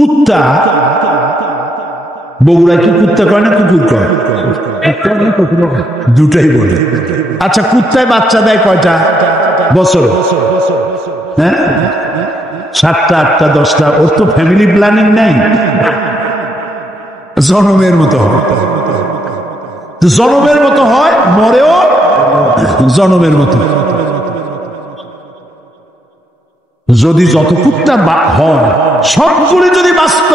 কুত্তা বগুড়া কি কুত্তা কয় না কুকুর কয়? দুটাই বলে। আচ্ছা, কুত্তায় বাচ্চা দেয় কয়টা বছরে? হ্যাঁ, 7টা 8টা 10টা। ওর তো ফ্যামিলি প্ল্যানিং নাই, জনমের মতো হয়। জনমের মতো হয়, মরেও জনমের মতো। যদি যত কুত্তা হয় সবগুলি যদি বাঁচত,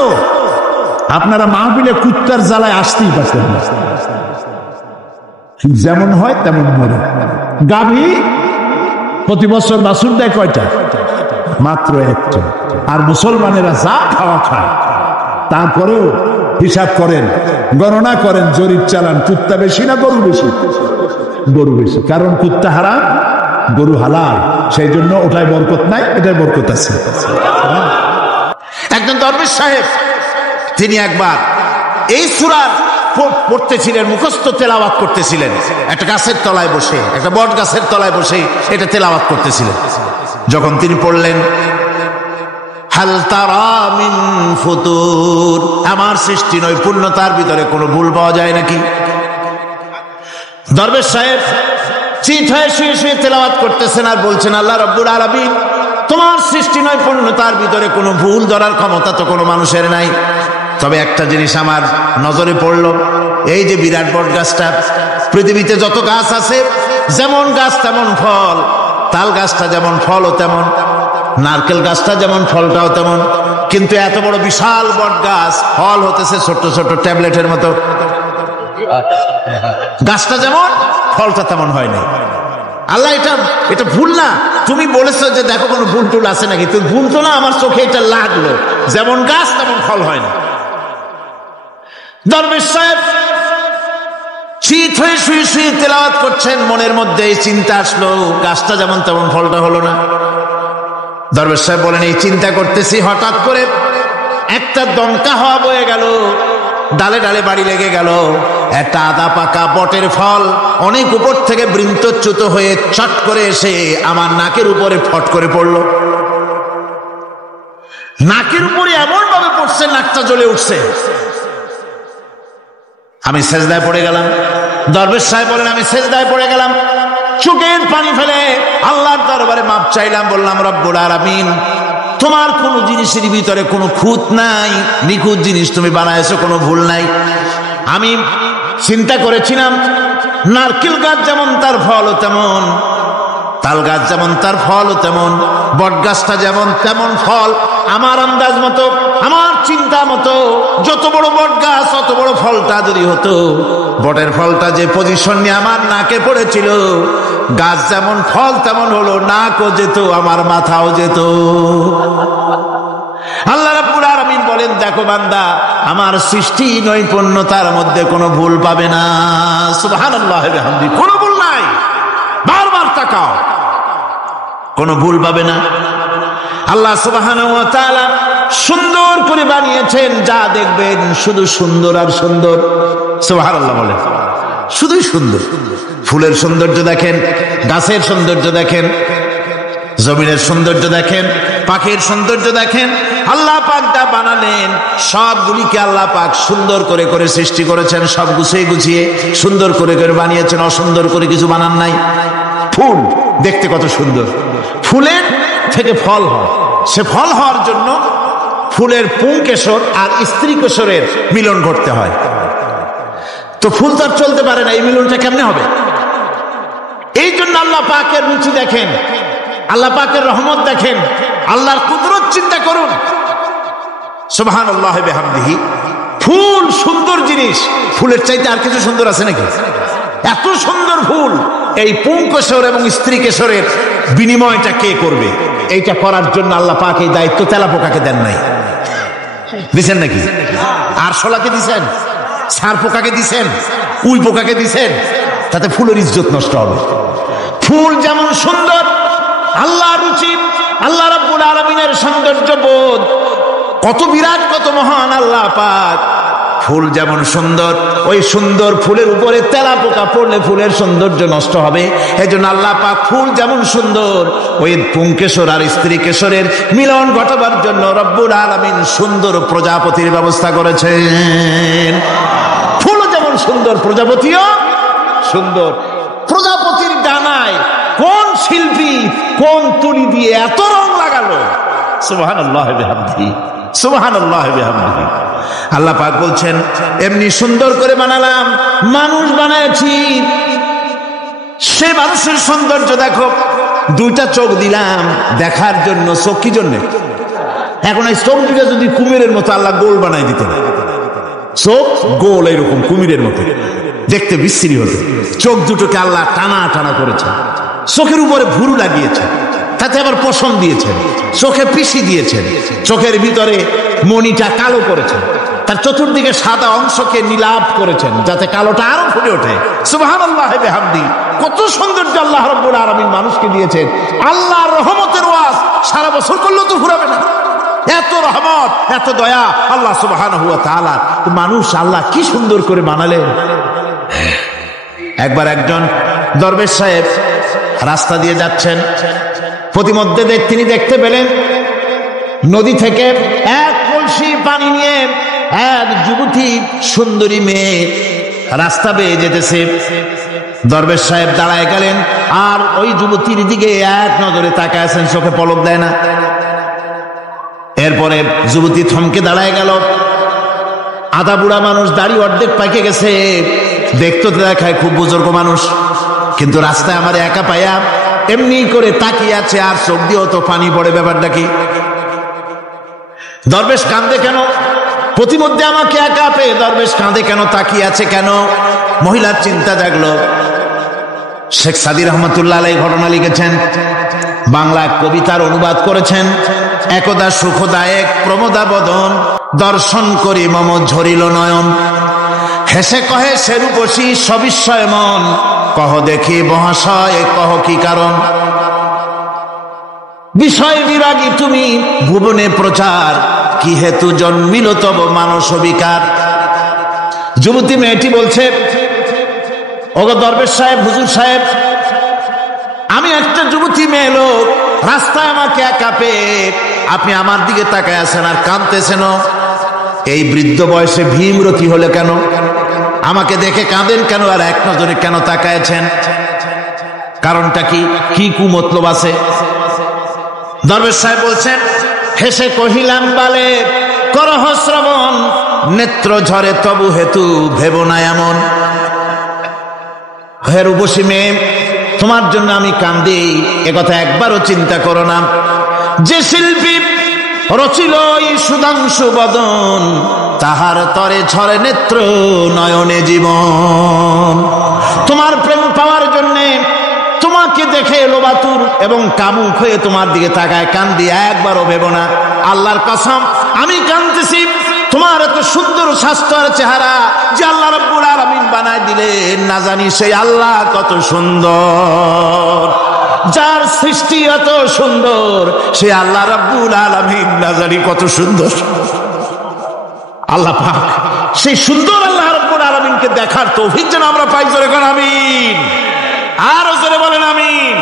আপনারা মাহফিলে কুত্তার জ্বালায় আসতেই পারতেন না। যেমন হয় তেমন মরে। গাভী প্রতি বছর বাছুর দেয় কয়টা? মাত্র 1টা। আর মুসলমানেরা যা খাওয়া খায়, তারপরেও হিসাব করেন, গণনা করেন, জরিপ চালান, কুত্তা বেশি না গরু বেশি? গরু বেশি। কারণ কুত্তা হারাম, গরু হালাল। সেই জন্য ওটায় বরকত নাই, এটার বরকত আছে। একজন দরবেশ সাহেব, তিনি একবার এই সূরার পড়তেছিলেন, মুখস্থ তেলাওয়াত করতেছিলেন। একটা গাছের তলায় বসে, একটা বট গাছের তলায় বসে এটা তেলাওয়াত করতেছিলেন। যখন তিনি পড়লেন, হাল তারা মিন ফুতুর, আমার সৃষ্টি নৈপুণ্যতার ভিতরে কোনো ভুল পাওয়া যায় নাকি? দরবেশ সাহেব চিত হয়ে শুয়ে শুয়ে তেলাওয়াত করতেছেন আর বলছেন, আল্লাহ রাব্বুল আলামিন, তোমার সৃষ্টি নৈপুণ্যতার ভিতরে কোনো ভুল ধরার ক্ষমতা তো কোনো মানুষের নাই। তবে একটা জিনিস আমার নজরে পড়লো, এই যে বিরাট বট গাছটা, পৃথিবীতে যত গাছ আছে, যেমন গাছ তেমন ফল, তাল গাছটা যেমন ফলও তেমন, নারকেল গাছটা যেমন ফলটাও তেমন, কিন্তু এত বড় বিশাল বট গাছ ফল হতেছে ছোট্ট ছোট্ট ট্যাবলেটের মতো। গাছটা যেমন ফলটা তেমন হয় না। আল্লাহ এটা ভুল না, তুমি বলেছো যে দেখো কোনো ভুল টুল আছে নাকি? তুমি ভুল তো না, আমার চোখে এটা লাগলো, যেমন গাছ তেমন ফল হয় না। দরবেশ সাহেব শীত হয়ে শুয়ে শুয়ে তেলাওয়াত করছেন, মনের মধ্যে এই চিন্তা আসলো, গাছটা যেমন তেমন ফলটা হলো না। দরবেশ সাহেব বলেন, এই চিন্তা করতেছি, হঠাৎ করে একটা দমকা হাওয়া বয়ে গেল, ডালে ডালে বাড়ি লেগে গেল, একটা আদা পাকা বটের ফল অনেক উপর থেকে বৃন্তচ্যুত হয়ে চট করে এসে আমার নাকের উপরে ফট করে পড়লো। নাকের উপরে এমন ভাবে পড়ছে, নাকটা জ্বলে উঠছে। আমি সেজদায় পড়ে গেলাম। দরবেশ সাহেব বলেন, আমি সেজদায় পড়ে গেলাম, চোখের পানি ফেলে আল্লাহর দরবারে মাপ চাইলাম, বললাম, রব্বুল আলামিন, তোমার কোনো জিনিসের ভিতরে কোনো খুঁত নাই, নিখুঁত জিনিস তুমি বানাইছো, কোনো ভুল নাই। আমি চিন্তা করেছিলাম, নারকেল গাছ যেমন তার ফলও তেমন, তাল গাছ যেমন তার ফলও তেমন, বট গাছটা যেমন তেমন ফল। আমার আন্দাজ মতো, আমার চিন্তা মতো, যত বড় বট গাছ অত বড় ফলটা যদি হতো, বটের ফলটা যে পজিশন নিয়ে আমার নাকে পড়েছিল, গাছ যেমন ফল তেমন হলো, নাকও যেত, আমার মাথাও যেত। আল্লাহ রাব্বুল আলামিন বলেন, দেখো বান্দা, আমার সৃষ্টি নৈপুণ্যতার মধ্যে কোনো ভুল পাবে না। সুবহানাল্লাহ ওয়া বিহামদিহি, কোনো ভুল নাই। বারবার তাকাও, কোনো ভুল পাবে না। আল্লাহ সুবহানাহু ওয়া তাআলা সুন্দর করে বানিয়েছেন, যা দেখবেন শুধু সুন্দর আর সুন্দর। সুবহানাল্লাহ বলেন, শুধুই সুন্দর। ফুলের সৌন্দর্য দেখেন, গাছের সৌন্দর্য দেখেন, জমিনের সৌন্দর্য দেখেন, পাখির সৌন্দর্য দেখেন। আল্লাহ পাক যা বানালেন সবগুলিকে আল্লাহ পাক সুন্দর করে করে সৃষ্টি করেছেন, সব গুছিয়ে গুছিয়ে সুন্দর করে করে বানিয়েছেন, অসুন্দর করে কিছু বানান নাই। ফুল দেখতে কত সুন্দর, ফুলের থেকে ফল হয়, সে ফল হওয়ার জন্য ফুলের পুংকেশর আর স্ত্রী কেশরের মিলন ঘটতে হয়। তো ফুল তো আর চলতে পারে না, এই মিলনটা কেমনে হবে? এই জন্য আল্লাহ পাকের রুচি দেখেন, আল্লাহ পাকের রহমত দেখেন, আল্লাহর কুদরত চিন্তা করুন। সুবহানাল্লাহ ওয়া বিহামদিহি। ফুল সুন্দর জিনিস, ফুলের চাইতে আর কিছু সুন্দর আছে নাকি? এত সুন্দর ফুল, এই পুংকেশর এবং স্ত্রী কেশরের বিনিময়টা কে করবে? এইটা করার জন্য আল্লাহ পাক এই দায়িত্ব তেলাপোকাকে দেন নাই, দিছেন নাকি? আরশোলাকে দিছেন, সার পোকাকে দিছেন, উই পোকাকে দিছেন, তাতে ফুলের ইজ্জত নষ্ট হবে। ফুল যেমন সুন্দর, আল্লাহর রুচি, আল্লাহ রাব্বুল আলামিনের সৌন্দর্য বোধ কত বিরাট, কত মহান আল্লাহ পাক ফুল যেমন সুন্দর, ওই সুন্দর ফুলের উপরে তেলা পোকা পড়লে ফুলের সৌন্দর্য নষ্ট হবে। এই জন্য আল্লাহ পাক ফুল যেমন সুন্দর, ওই পুংকেশর আর স্ত্রী কেশরের মিলন ঘটাবার জন্য রব্বুল আলামিন সুন্দর প্রজাপতির ব্যবস্থা করেছেন। ফুল যেমন সুন্দর, প্রজাপতিও সুন্দর। প্রজাপতির ডানায় কোন শিল্পী কোন তুলি দিয়ে এত রং লাগালো? সুবহানাল্লাহ বিহামদিহি, সুবহানাল্লাহ বিহামদিহি। আল্লাহ পাক বলছেন এমনি সুন্দর করে বানালাম, মানুষ বানাইছি, সে মানুষের সৌন্দর্য দেখো। দুইটা চোখ দিলাম দেখার জন্য। চোখ কি জন্য? এখন এই চোখ দুটা যদি কুমিরের মতো আল্লাহ গোল বানাই দিত, চোখ গোল এরকম কুমিরের মতো দেখতে বিশ্রী হতো। চোখ দুটোকে আল্লাহ টানা টানা করেছে, চোখের উপরে ভুরু লাগিয়েছে, তাতে আবার পশম দিয়েছেন, চোখে পিসি দিয়েছেন, চোখের ভিতরে মণিটা কালো করেছেন, তার চতুর্দিকে সাদা অংশকে নীলাভ করেছেন যাতে কালোটা আরো ফুটে ওঠে। সুবহানাল্লাহ বিহামদিহি। কত সৌন্দর্য আল্লাহ রাব্বুল আলামিন মানুষকে দিয়েছেন। আল্লাহর রহমতের ওয়াজ সারা বছর করলেও তো ফুরাবে না, এত রহমত, এত দয়া আল্লাহ সুবহানাহু ওয়া তাআলা। মানুষ আল্লাহ কি সুন্দর করে বানালেন। একবার একজন দরবেশ সাহেব রাস্তা দিয়ে যাচ্ছেন, প্রতিমধ্যে তিনি দেখতে পেলেন নদী থেকে এক কলসি পানি নিয়ে এক যুবতী সুন্দরী মেয়ে রাস্তা বেয়ে যেতেছে। দরবেশ সাহেব দাঁড়ায় গেলেন আর ওই যুবতীর দিকে এক নজরে তাকায় আছেন, চোখে পলক দেয় না। এরপরে যুবতী থমকে দাঁড়ায় গেল। আধা বুড়া মানুষ, দাড়ি অর্ধেক পাকে গেছে, দেখতে তো দেখায় খুব বুজুর্গ মানুষ, কিন্তু রাস্তায় আমার একা পাইয়া এমনি করে তাকিয়ে আছে আর চোখ দিয়েও তো পানি পড়ে। ব্যাপারটা কি? দরবেশ কাঁদে কেন? প্রতিমধ্যে আমাকে একা পেয়ে দরবেশ কাঁদে কেন, তাকিয়ে আছে কেন? মহিলার চিন্তা জাগলো। শেখ সাদী রহমতুল্লাহ আলাইহি ঘটনা লিখেছেন, বাংলা কবিতার অনুবাদ করেছেন। একদা সুখদায়ক প্রমোদা বদন, দর্শন করি মম ঝরিল নয়ন। হেসে কহে সে রূপসী সবিস্ময় মন, কহ দেখি মহাশয় কহ কি কারণ। বিষয় বিরাগী তুমি ভুবনে প্রচার, কি হেতু জন্মিল তব মানস বিকার। যুবতী মেয়েটি বলছে, ওগো দরবেশ সাহেব, হুজুর সাহেব, আমি একটা যুবতী মেয়ে লোক, রাস্তায় আমাকে একা পেয়ে আপনি আমার দিকে তাকায় আছেন আর কাঁদতেছেন। এই বৃদ্ধ বয়সে ভীমরতি হলে কেন? আমাকে দেখে কাঁদেন কেন আর এক নজরে কেন তাকায়ছেন? কারণটা কি? কি কুমতলব আছে? দরবেশ সাহেব বলছেন, হেসে কহিলাম বালে করহ শ্রবণ, নেত্র ঝরে তবু হেতু ভেব না এমন। হে রূপসী মেয়ে, তোমার জন্য আমি কান্দি, একথা একবারও চিন্তা করো না। যে শিল্পী রচিল এই সুধাংশু বদন, তাহার তরে ঝরে নেত্র নয়নে জীবন। তোমার প্রেম পাওয়ার জন্যে, তোমাকে দেখে লোবাতুর এবং কামুক হয়ে তোমার দিকে তাকায় কান্দি, একবারও ভেব না। আল্লাহর কসম আমি কাঁদতেছি, তোমার এত সুন্দর স্বাস্থ্যের চেহারা যে আল্লাহ রাব্বুল আলামিন বানায় দিলেন, না জানি সেই আল্লাহ কত সুন্দর। যার সৃষ্টি এত সুন্দর সে আল্লাহ রাব্বুল আলামিন না জানি কত সুন্দর। আল্লাহ পাক সেই সুন্দর আল্লাহ রাব্বুল আলামিনকে দেখার তৌফিক যেন আমরা পাই। জোরে বলেন আমিন, আরো জোরে বলেন আমিন।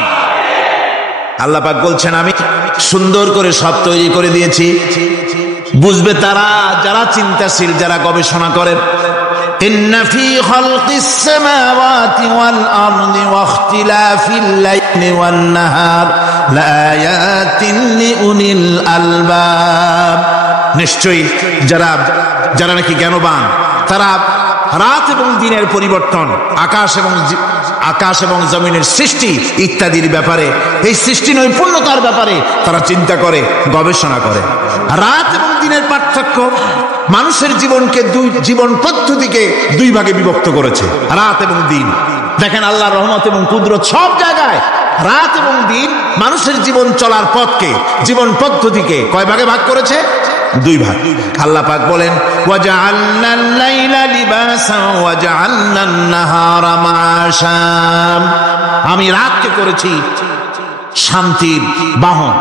আল্লাহ পাক বলছেন আমি সুন্দর করে সব তৈরি করে দিয়েছি। বুঝবে তারা যারা চিন্তাশীল, যারা গবেষণা করেন। ইন্না ফি খালকিস সামাওয়াতি ওয়াল আরদি ওয়া ইখতিলাফিল লাইলি ওয়ান নাহার লাআয়াতিন লিউলিল আলবাব। নিশ্চয়ই যারা নাকি জ্ঞানবান, তারা রাত এবং দিনের পরিবর্তন, আকাশ এবং জমিনের সৃষ্টি ইত্যাদির ব্যাপারে, এই সৃষ্টি নৈপুণ্যতার ব্যাপারে তারা চিন্তা করে, গবেষণা করে। রাত এবং দিনের পার্থক্য মানুষের জীবনকে জীবন পদ্ধতিকে দুই ভাগে বিভক্ত করেছে, রাত এবং দিন। দেখেন আল্লাহর রহমত এবং কুদরত সব জায়গায় রাত এবং দিন মানুষের জীবন চলার পথকে, জীবন পদ্ধতিকে কয় ভাগে ভাগ করেছে? দুই ভাগ। আল্লাহ পাক বলেন ওয়াজআলনাল লাইলা লিবাসান ওয়াজআলনান নাহারা মাআশা। আমি রাতকে করেছি শান্তির বাহন,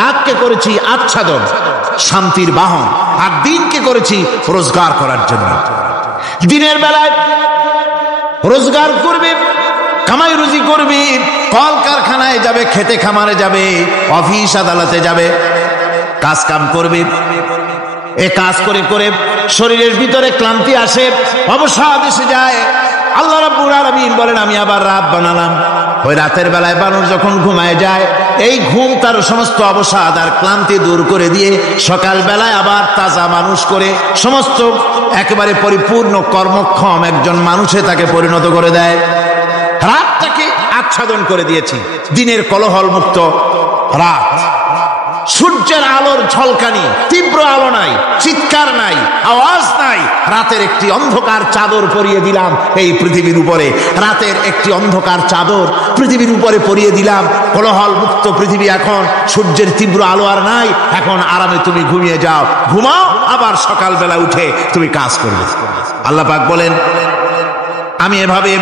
রাতকে করেছি আচ্ছাদন, শান্তির বাহন, আর দিনকে করেছি রোজগার করার জন্য। দিনের বেলায় রোজগার করবে, কামাই রুজি করবে, কল কারখানায় যাবে, খেতে খামারে যাবে, অফিস আদালতে যাবে, কাজ কাম করবে। এ কাজ করে করে শরীরের ভিতরে ক্লান্তি আসে, অবসাদ এসে যায়। আল্লাহ রাব্বুল আলামিন বলেন আমি আবার রাত বানালাম। ওই রাতের বেলায় মানুষ যখন ঘুমায় যায়, এই ঘুম তার সমস্ত অবসাদ আর ক্লান্তি দূর করে দিয়ে সকাল বেলায় আবার তাজা মানুষ করে সমস্ত একেবারে পরিপূর্ণ কর্মক্ষম একজন মানুষে তাকে পরিণত করে দেয়। রাতটাকে আচ্ছাদন করে দিয়েছি, দিনের কোলাহল মুক্ত রাত। সূর্যের আলোর ঝলকানি, তীব্র আলো নাই, চিৎকার নাই, আওয়াজ নাই। রাতের একটি অন্ধকার চাদর পরিয়ে দিলাম এই পৃথিবীর উপরে। রাতের একটি অন্ধকার চাদর পৃথিবীর উপরে পরিয়ে দিলাম। কোলাহল মুক্ত পৃথিবী। এখন সূর্যের তীব্র আলো আর নাই। এখন আরামে তুমি ঘুমিয়ে যাও, ঘুমাও, আবার সকালবেলা উঠে তুমি কাজ করবে। আল্লাহ পাক বলেন আমি এভাবে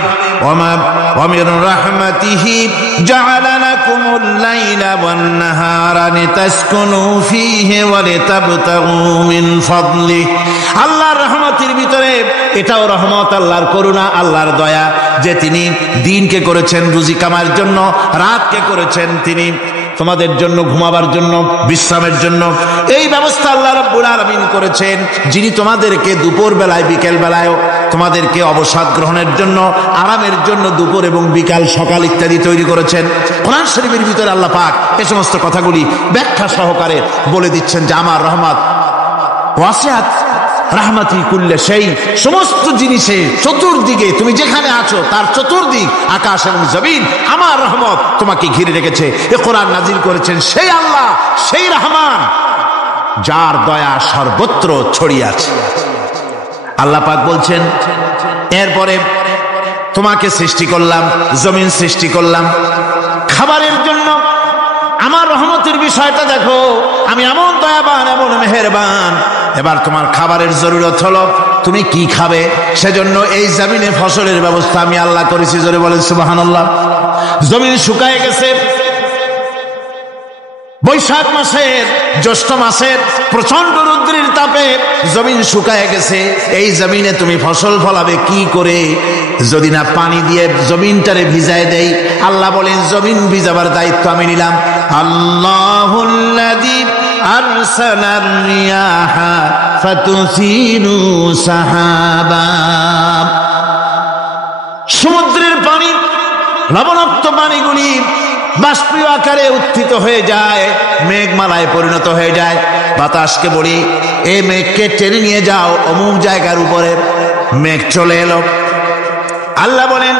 ومن رحمته جعل لكم الليل والنهار لتسكنوا فيه ولتبتغوا من فضله। আল্লাহর রহমতের ভিতরে এটাও রহমত, আল্লাহর করুণা, আল্লাহর দয়া যে তিনি দিনকে করেছেন রুজি কামার জন্য, রাতকে করেছেন তিনি তোমাদের জন্য ঘুমাবার জন্য, বিশ্রামের জন্য। এই ব্যবস্থা আল্লাহ রাব্বুল আলামিন করেছেন, যিনি তোমাদেরকে দুপুর বেলায় বিকেল বেলায় তোমাদেরকে অবসাদ গ্রহণের জন্য, আরামের জন্য দুপুর এবং বিকাল, সকাল ইত্যাদি তৈরি করেছেন। কোরআন শরীফের ভিতরে আল্লাহ পাক এই সমস্ত কথাগুলি ব্যাখ্যা সহকারে বলে দিচ্ছেন যে আমার রহমত ওয়াসিআত রাহমাতি কুল্লে সেই সমস্ত জিনিসে চতুর্দিকে তুমি যেখানে আছো তার চতুর্দিক আকাশ এবং জমিন আমার রহমত তোমাকে ঘিরে রেখেছে। এ কোরআন নাজিল করেছেন সেই আল্লাহ, সেই রহমান যার দয়া সর্বত্র ছড়িয়ে আছে। আল্লাহ পাক বলছেন এরপরে তোমাকে সৃষ্টি করলাম, জমিন সৃষ্টি করলাম খাবারের জন্য। আমার রহমতের বিষয়টা দেখো, আমি এমন দয়াবান, এমন মেহেরবান। এবার তোমার খাবারের জরুরত হলো তুমি কি খাবে, সেজন্য এই জমিনে ফসলের ব্যবস্থা আমি আল্লাহ করেছি। জোরে বলেন সুবহানাল্লাহ। জমিন শুকায় গেছে, বৈশাখ মাসের জ্যৈষ্ঠ মাসের প্রচন্ড রৌদ্রের তাপে জমিন শুকায় গেছে। এই জমিনে তুমি ফসল ফলাবে কি করে যদি না পানি দিয়ে জমিনটারে ভিজায় দেই? আল্লাহ বলেন জমিন ভিজাবার দায়িত্ব আমি নিলাম। আল্লাহুল্লাযী আরসালার রিয়াহা ফাতুসিরু সাহাবা। সমুদ্রের পানি, লবণাক্ত পানিগুলি বাষ্পীয় আকারে উত্থিত হয়ে যায়, মেঘমালায় পরিণত হয়ে যায়। বাতাসকে বলি এই মেঘকে টেনে নিয়ে যাও অমুক জায়গার উপরে। মেঘ চলে এলো। আল্লাহ বলেন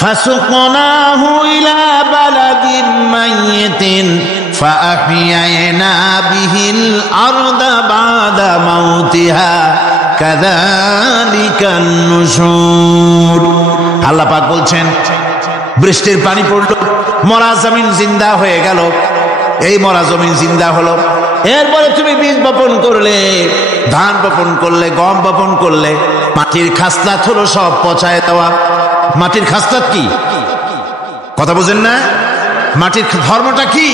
ফাসুকনাহু ইলা বালাদিন মাইয়িতিন ফাআহইয়ানা বিহিল আরদা বাদা মাউতিহা কাযালিকান নুশুর। আল্লাহ পাক বলছেন বৃষ্টির পানি পড়লো, মরা জমিন জিন্দা হয়ে গেল। এই মরা জমিন জিন্দা হলো। এরপরে তুমি বীজ বপন করলে, ধান বপন করলে, গম বপন করলে, মাটির খাসলাত হলো সব পচায় দেওয়া। মাটির খাসলাত কি কথা বুঝেন না? মাটির ধর্মটা কি?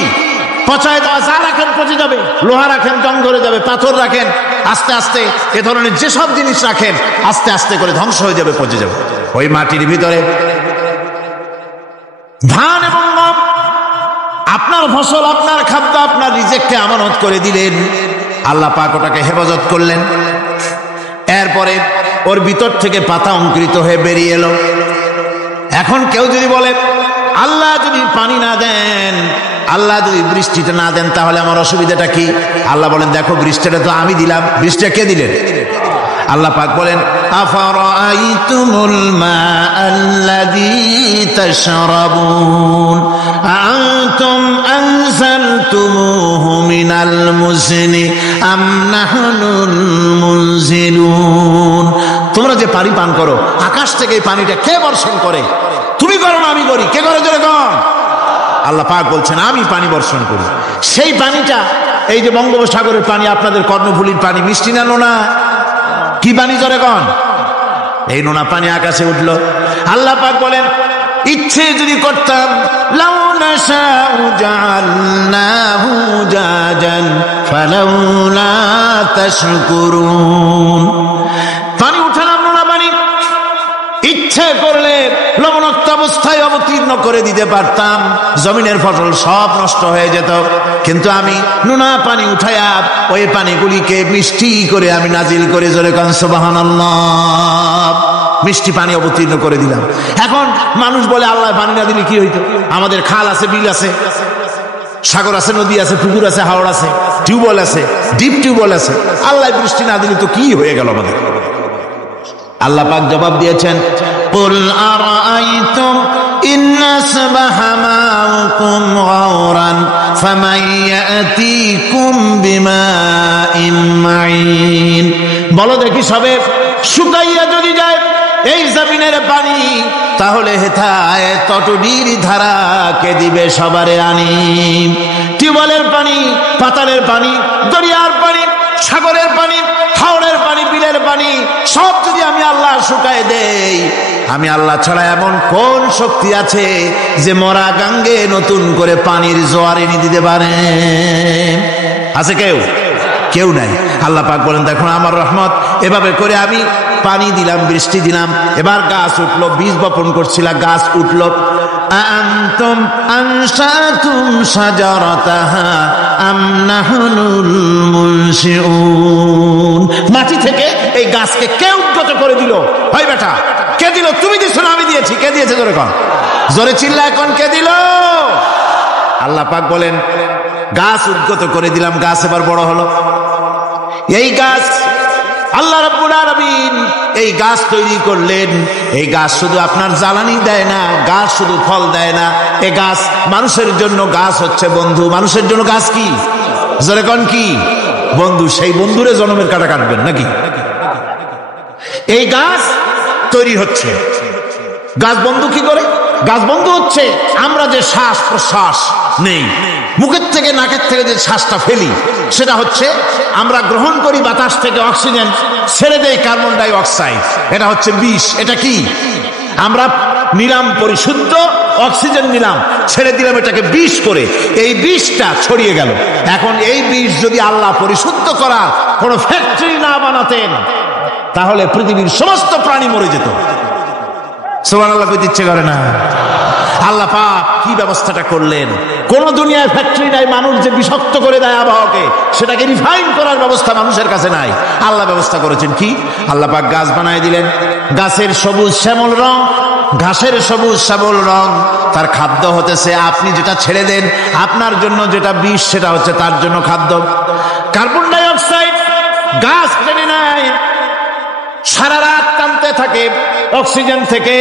পচায় দেওয়া। যা রাখেন পচে যাবে, লোহা রাখেন জং ধরে যাবে, পাথর রাখেন আস্তে আস্তে এ ধরনের যেসব জিনিস রাখেন আস্তে আস্তে করে ধ্বংস হয়ে যাবে, পচে যাবে। ওই মাটির ভিতরে ধান এবং গম আপনার ফসল, আপনার খাদ্য, আপনার রিজিককে আমানত করে দিলেন। আল্লাহ পাক ওটাকে হেফাজত করলেন। এরপরে ওর ভিতর থেকে পাতা অঙ্কুরিত হয়ে বেরিয়ে এলো। এখন কেউ যদি বলে আল্লাহ যদি পানি না দেন, আল্লাহ যদি বৃষ্টিটা না দেন, তাহলে আমার অসুবিধাটা কি? আল্লাহ বলেন দেখো বৃষ্টিটা তো আমি দিলাম। বৃষ্টিটা কে দিলেন? আল্লাহ পাক বলেন আফারাআইতুমুল মাআল্লাযী তাশরাবুন আনতুম আনজালতুমুহু মিনাল মুজনি আম নাহনুল মুনজিলুন। তোমরা যে পানি পান করো, আকাশ থেকে এই পানিটা কে বর্ষণ করে? তুমি করো না আমি করি? কে করে জোরে কন? আল্লাহ পাক বলছেন আমি পানি বর্ষণ করি। সেই পানিটা এই যে বঙ্গোপসাগরের পানি, আপনাদের কর্ণফুলীর পানি, মিষ্টি না নোনা? কি পানি জোরে কন? এই নোনা পানি আকাশে উঠলো। আল্লাহ পাক বলেন ইচ্ছে যদি করতাম লাউ নাশাউ জাআলনাহু জাজান ফালাউলা তাশকুরুন। পানি উঠালাম নোনা পানি, ইচ্ছে করলে লবণাক্ত অবস্থায় অবতীর্ণ করে দিতে পারতাম, জমিনের ফসল সব নষ্ট হয়ে যেত। কিন্তু আমি নোনা পানি উঠায়া ওই পানিগুলিকে মিষ্টি করে আমি নাজিল করে জোরে কান সুবহানাল্লাহ, মিষ্টি পানি অবতীর্ণ করে দিলাম। এখন মানুষ বলে আল্লাহ পানি না দিলে কি হইতো? আমাদের খাল আছে, বিল আছে, সাগর আছে, নদী আছে, পুকুর আছে, হাওড় আছে, টিউবওয়েল আছে, ডিপ টিউবওয়েল আছে, আল্লাহ বৃষ্টি না দিলে তো কি হয়ে গেল আমাদের? আল্লাহ পাক জবাব দিয়েছেন, কুল আরাআইতুম ইন আসবাহা মাউকুম গাওরান ফামান ইয়াতিকুম বিমাইন মাইন। বলো দেখি, সবে শুকাইয়া যদি যায় এই জমিনের পানি, তাহলে হেথায় তটুডির ধারা কে দিবে সবারে আনি? টিউবওয়েলের পানি, পাতালের পানি, দরিয়ার পানি, সাগরের পানি, হাওড়ের পানি, বিলের পানি সব যদি আমি আল্লাহ শুকায় দেই, আমি আল্লাহ ছাড়া এমন কোন শক্তি আছে যে মরা গাঙ্গে নতুন করে পানির জোয়ার এনে দিতে পারে? আছে কেউ? কেউ নাই। আল্লাহ পাক বলেন, দেখুন আমার রহমত, এভাবে করে আমি পানি দিলাম, বৃষ্টি দিলাম, এবার গাছ উঠলো, বীজ বপন করছিলাম, গাছ উঠলো। আনতুম আনশাতুম শাজারাতাহা আম নাহনুল মুনশিউন। মাটি থেকে এই গাছকে কে উদ্গত করে দিল? হয় বেটা, কে দিল? তুমি দিছো না আমি দিয়েছি? কে দিয়েছে? জোরে কন, জোরে চিল্লা এখন, কে দিল? আল্লাহ পাক বলেন, গাছ উদ্গত করে দিলাম, গাছ এবার বড় হলো। এই গাছ আল্লাহ রাব্বুল আলামিন এই গাছ তৈরি করলেন। এই গাছ শুধু আপনার জ্বালানি দেয় না, গাছ শুধু ফল দেয় না, এই গাছ মানুষের জন্য, গাছ হচ্ছে বন্ধু। মানুষের জন্য গাছ কি? জোরে কোন কি? বন্ধু। সেই বন্ধুরে জন্মের কাটা কাটবেন নাকি? এই গাছ তৈরি হচ্ছে, গাছ বন্ধু কি করে? গাছ বন্ধু হচ্ছে আমরা যে শ্বাস প্রশ্বাস নেই, মুখের থেকে নাকের থেকে যে শ্বাসটা ফেলি, সেটা হচ্ছে আমরা গ্রহণ করি বাতাস থেকে অক্সিজেন, ছেড়ে দেয় কার্বন ডাই অক্সাইড। এটা হচ্ছে বিষ। এটা কি? আমরা নিলাম পরিশুদ্ধ অক্সিজেন, নিলাম, ছেড়ে দিলাম এটাকে বিষ করে, এই বিষটা ছড়িয়ে গেল। এখন এই বিষ যদি আল্লাহ পরিশুদ্ধ করা কোনো ফ্যাক্টরি না বানাতেন, তাহলে পৃথিবীর সমস্ত প্রাণী মরে যেত। সুবহানাল্লাহ কইতে ইচ্ছে করে না? আল্লাহ পাক কি ব্যবস্থাটা করলেন! কোন দুনিয়ায় ফ্যাক্টরি নাই, মানুষ যে বিষাক্ত করে দেয় আবহাওয়াকে, সেটাকে রিফাইন করার ব্যবস্থা মানুষের কাছে নাই। আল্লাহ ব্যবস্থা করেছেন কি? আল্লাহ পাক গাছ বানায় দিলেন, গাছের সবুজ শ্যামল রং, ঘাসের সবুজ শ্যামল রং, তার খাদ্য হতেছে আপনি যেটা ছেড়ে দেন, আপনার জন্য যেটা বিষ, সেটা হচ্ছে তার জন্য খাদ্য। কার্বন ডাই অক্সাইড গাছ টেনে নেয়, সারা রাত টানতে থাকে, অক্সিজেন থেকে,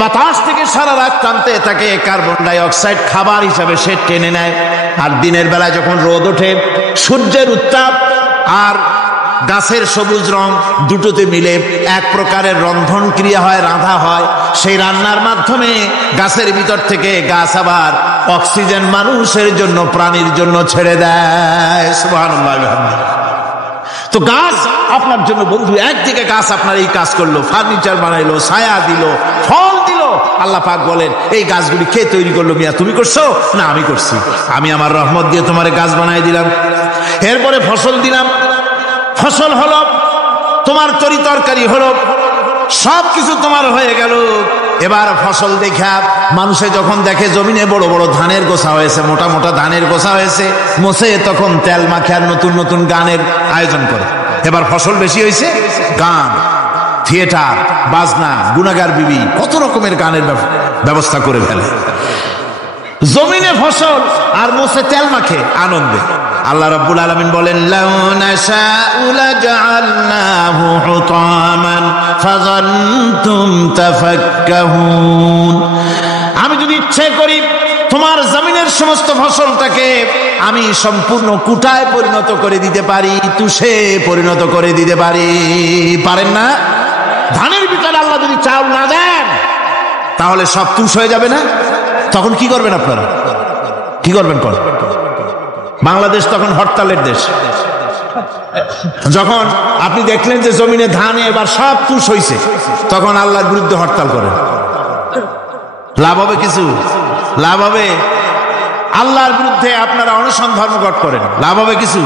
বাতাস থেকে সারা রাত টানতে থাকে, কার্বন ডাই অক্সাইড খাবার হিসাবে সে টেনে নেয়। আর দিনের বেলায় যখন রোদ ওঠে, সূর্যের উত্তাপ আর গাছের সবুজ রং দুটোতে মিলে এক প্রকারের রন্ধন ক্রিয়া হয়, রাধা হয়। সেই রান্নার মাধ্যমে গাছের ভিতর থেকে গাছ আবার অক্সিজেন মানুষের জন্য, প্রাণীর জন্য ছেড়ে দেয়। সুবহানাল্লাহ। তো গাছ আপনার জন্য বন্ধু। একদিকে গাছ আপনার এই কাজ করলো, ফার্নিচার বানাইলো, ছায়া দিল, ফল দিল। আল্লাহ পাক বলেন, এই গাছগুলি কে তৈরি করলো? মিয়া তুমি করছো না? আমি করছি। আমি আমার রহমত দিয়ে তোমার গাছ বানাই দিলাম, এরপরে ফসল দিলাম, ফসল হলো, তোমার তরি তরকারি হলো, সবকিছু তোমার হয়ে গেল। এবার ফসল দেখা মানুষে যখন দেখে জমিনে বড় বড় ধানের গোছা হয়েছে, মোটা মোটা ধানের গোছা হয়েছে, মোছে তখন তেল মাখে আর নতুন নতুন গানের আয়োজন করে। এবার ফসল বেশি হয়েছে, গান, থিয়েটার, বাজনা, গুনাগার বিবি, কত রকমের গানের ব্যবস্থা করে ফেলে। জমিনে ফসল আর মোছে তেল মাখে আনন্দে। আল্লাহ রাব্বুল আলামিন বলেন, লাউ নাশাউ লাজআলনাহু হুতামান ফাযান্তুম তাফাক্কাহুন। আমি যদি ইচ্ছে করি তোমার জমিনের সমস্ত ফসলটাকে আমি সম্পূর্ণ কুটায় পরিণত করে দিতে পারি, তুষে পরিণত করে দিতে পারি। পারেন না? ধানের ভিতরে আল্লাহ যদি চাউল না দেন, তাহলে সব তুষ হয়ে যাবে না? তখন কি করবেন আপনারা? কি করবেন? বাংলাদেশ তখন হরতালের দেশ। যখন আপনি দেখলেন যে জমিনে ধানে এবার সব তুষ হয়েছে, তখন আল্লাহর বিরুদ্ধে হরতাল করেন। লাভ হবে কিছু? লাভ হবে? আল্লাহর বিরুদ্ধে আপনারা অনশন ধর্মঘট করেন, লাভ হবে কিছু?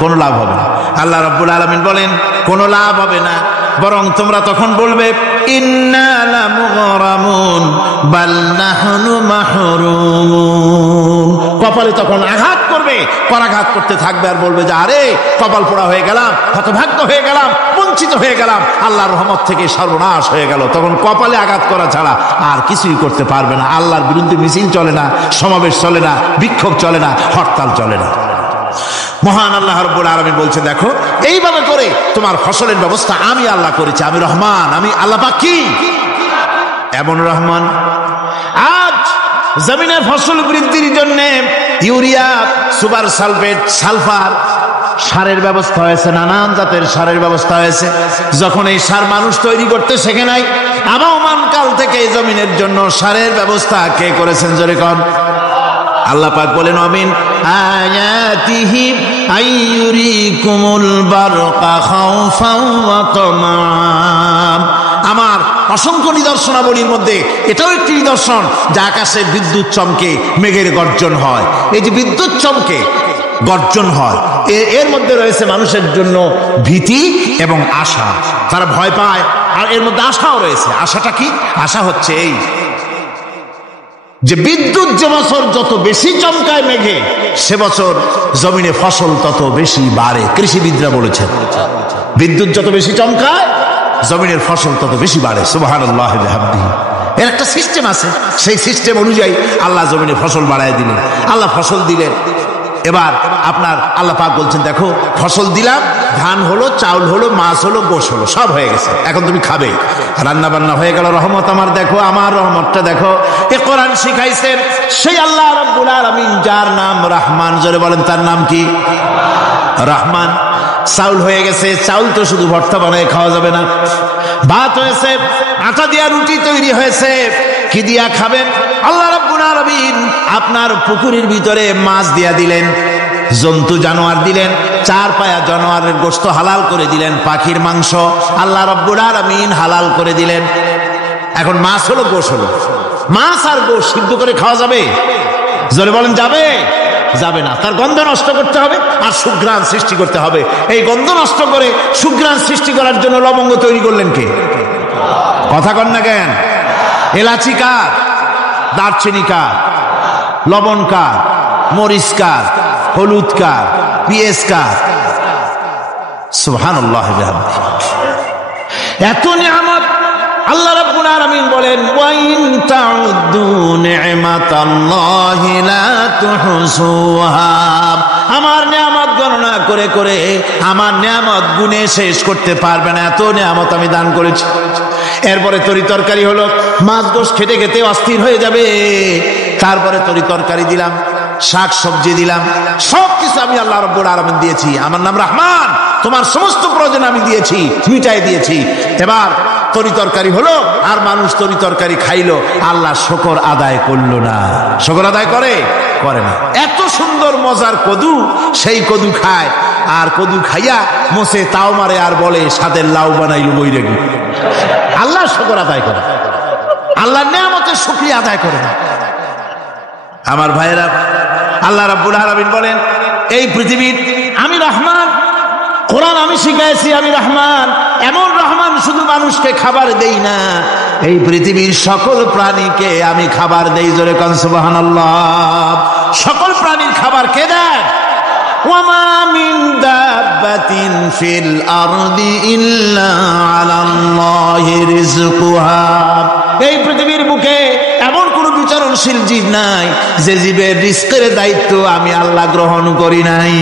কোনো লাভ হবে না। আল্লাহ রাব্বুল আলামিন বলেন কোনো লাভ হবে না, বরং তোমরা তখন বলবে ইন্না লামুগরামুন বাল নাহনু মাহরুমুন। কপালে তখন আঘাত করবে, পরাঘাত করতে থাকবে আর বলবে যে আরে কপাল পোড়া হয়ে গেলাম, হতভাগ্য হয়ে গেলাম, বঞ্চিত হয়ে গেলাম, আল্লাহর রহমত থেকে সর্বনাশ হয়ে গেল। তখন কপালে আঘাত করা ছাড়া আর কিছুই করতে পারবে না। আল্লাহর বিরুদ্ধে মিছিল চলে না, সমাবেশ চলে না, বিক্ষোভ চলে না, হরতাল চলে না। মহান আল্লাহ রাব্বুল আলামিন বলছে দেখো এইভাবে করে তোমার ফসলের ব্যবস্থা আমি আল্লাহ করেছি। আমি রহমান, আমি আল্লাহ পাক কি এমন রহমান। আজ জমিনে ফসল বৃদ্ধির জন্য ইউরিয়া, সুপার সালফেট, সালফার সারের ব্যবস্থা হয়েছে, নানান জাতের সারের ব্যবস্থা হয়েছে। যখন এই সার মানুষ তৈরি করতে শেখে নাই, আবহমান কাল থেকে এই জমিনের জন্য সারের ব্যবস্থা কে করেছেন জোরে কোন? আল্লাহ পাক বলেন আমিন আয়াতিহি আইয়ুরিকুমুল বারকা খাউফাও ওয়া তামাম। আমার অসংখ্য নিদর্শনাবলীর মধ্যে এটাও একটি নিদর্শন যে আকাশে বিদ্যুৎ চমকে মেঘের গর্জন হয়। এই যে বিদ্যুৎ চমকে গর্জন হয়, এর মধ্যে রয়েছে মানুষের জন্য ভীতি এবং আশা। তারা ভয় পায়, আর এর মধ্যে আশাও রয়েছে। আশাটা কি? আশা হচ্ছে এই যে বিদ্যুৎ যে বছর যত বেশি চমকায় মেঘে, সে বছর জমিনে ফসল তত বেশি বাড়ে। কৃষিবিদরা বলেছেন বিদ্যুৎ যত বেশি চমকায় জমিনের ফসল তত বেশি বাড়ে। সুবহানাল্লাহি ওয়া বিহামদিহি। এর একটা সিস্টেম আছে, সেই সিস্টেম অনুযায়ী আল্লাহ জমিনে ফসল বাড়ায় দিলেন। আল্লাহ ফসল দিলেন, এবার আপনার আল্লাহ পাক বলছেন দেখো ফসল দিলাম, ধান হলো, চাউল হলো, মাছ হলো, গোশ হলো, সব হয়ে গেছে, এখন তুমি খাবে। রান্না বান্না হয়ে গেল, রহমত আমার দেখো, আমার রহমতটা দেখো। এ কোরআন শিখাইছেন সেই আল্লাহ রাব্বুল আলামিন যার নাম রহমান। জোরে বলেন তার নাম কি? রহমান। চাউল হয়ে গেছে, চাউল তো শুধু ভর্তা বানায় খাওয়া যাবে না, ভাত হয়েছে, আটা দিয়া রুটি তৈরি হয়েছে, কি দিয়া খাবেন? আল্লাহ রাব্বুল আলামিন আপনার পুকুরের ভিতরে মাছ দিয়া দিলেন, জন্তু জানোয়ার দিলেন, চার পায়া জানোয়ারের গোশত হালাল করে দিলেন, পাখির মাংস আল্লাহ রাব্বুল আলামিন হালাল করে দিলেন। এখন মাছ হলো, গোশ হলো। মাছ আর গোশ সিদ্ধ করে খাওয়া যাবে? জোরে বলেন যাবে? যাবে না। তার গন্ধ নষ্ট করতে হবে আর সুঘ্রাণ সৃষ্টি করতে হবে। এই গন্ধ নষ্ট করে সুঘ্রাণ সৃষ্টি করার জন্য লবঙ্গ তৈরি করলেন কে? কথা কন না কেন? এলাচি কার? দারচিনি কার? লবণ কার? মরিচ কার? হলুদ কার? পেঁয়াজ কার? সুবহানাল্লাহ। এত নিয়ামত আল্লাহ রাব্বুল আলামিন বলেন ওয়া ইন তাউদ্দু নি'মাতাল্লাহি লা তুহসুহা। আমার নিয়ামত গণনা করে করে আমার নিয়ামত গুণে শেষ করতে পারবে না, এত নিয়ামত আমি দান করেছি। এরপরে তরি তরকারি হলো, মাছ গোশ খেতে খেতে অস্থির হয়ে যাবে, তারপরে তরি তরকারি দিলাম, শাক সবজি দিলাম, সবকিছু আমি আল্লাহ রাব্বুল আলামিন দিয়েছি। আমার নাম রহমান, তোমার সমস্ত প্রয়োজন আমি দিয়েছি, মিটাই দিয়েছি। এবার তরি তরকারি হলো, আর মানুষ তরি তরকারি খাইলো, আল্লাহ শুকর আদায় করলো না। শুকর আদায় করে? করে না। এত সুন্দর মজার কদু, সেই কদু খায়, আর কদু খাইয়া মোসে তাও মারে আর বলে স্বাদের লাউ বানাইলো বৈরাগী। আল্লাহ শুকর আদায় করে, আল্লাহর নিয়ামতের শুকরিয়া আদায় করে না। আমার ভাইয়েরা, আল্লাহ রাব্বুল আলামিন বলেন এই পৃথিবীর আমি রহমান, কোরআন আমি শিখাইছি আমি রহমান। এমন রহমান শুধু মানুষকে খাবার দেই না, এই পৃথিবীর সকল প্রাণীকে আমি খাবার দেই। জোরে কোন সুবহানাল্লাহ। সকল প্রাণীর খাবার কে দেয়? ওয়ামা মিন দাব্বাতিন ফিল আরদি ইল্লা আলাল্লাহি রিজকুহা। এই পৃথিবীর বুকে এমন কোন বিচরণশীল জীব নাই যে জীবের রিজকের দায়িত্ব আমি আল্লাহ গ্রহণ করি নাই।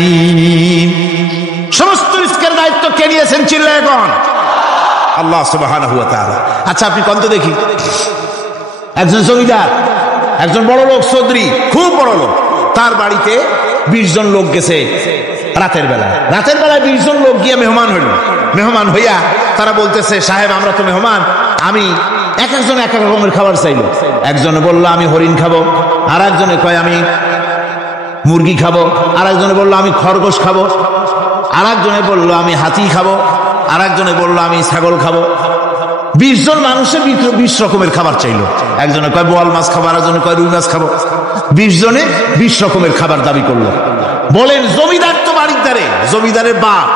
সমস্ত রিজকের দায়িত্ব কে নিয়েছেন? চিল্লায় এখন আল্লাহ সুবহানাহু ওয়া তাআলা। আচ্ছা আপনি কোন তো দেখি, একজন জমিদার, একজন বড় লোক, চৌধুরী, খুব বড় লোক, তার বাড়িতে 20 জন লোক গেছে রাতের বেলায়। রাতের বেলায় 20 জন লোক গিয়ে মেহমান হইল। মেহমান হইয়া তারা বলতেছে সাহেব আমরা তো মেহমান, আমি এক একজন এক এক রকমের খাবার চাইলো। একজনে বললো আমি হরিণ খাবো, আর একজনে কয় আমি মুরগি খাবো, আর একজনে বললো আমি খরগোশ খাবো, আর একজনে বললো আমি হাতি খাবো, আর একজনে বললো আমি ছাগল খাবো। 20 জন মানুষের 20 রকমের খাবার চাইলো। একজনে কয় বোয়াল মাছ খাবো, আরেকজনে কয় রুই মাছ খাবো। 20 জনে 20 রকমের খাবার দাবি করলো। বলেন জমিদার তো বাড়ির দ্বারে, জমিদারের বাপ,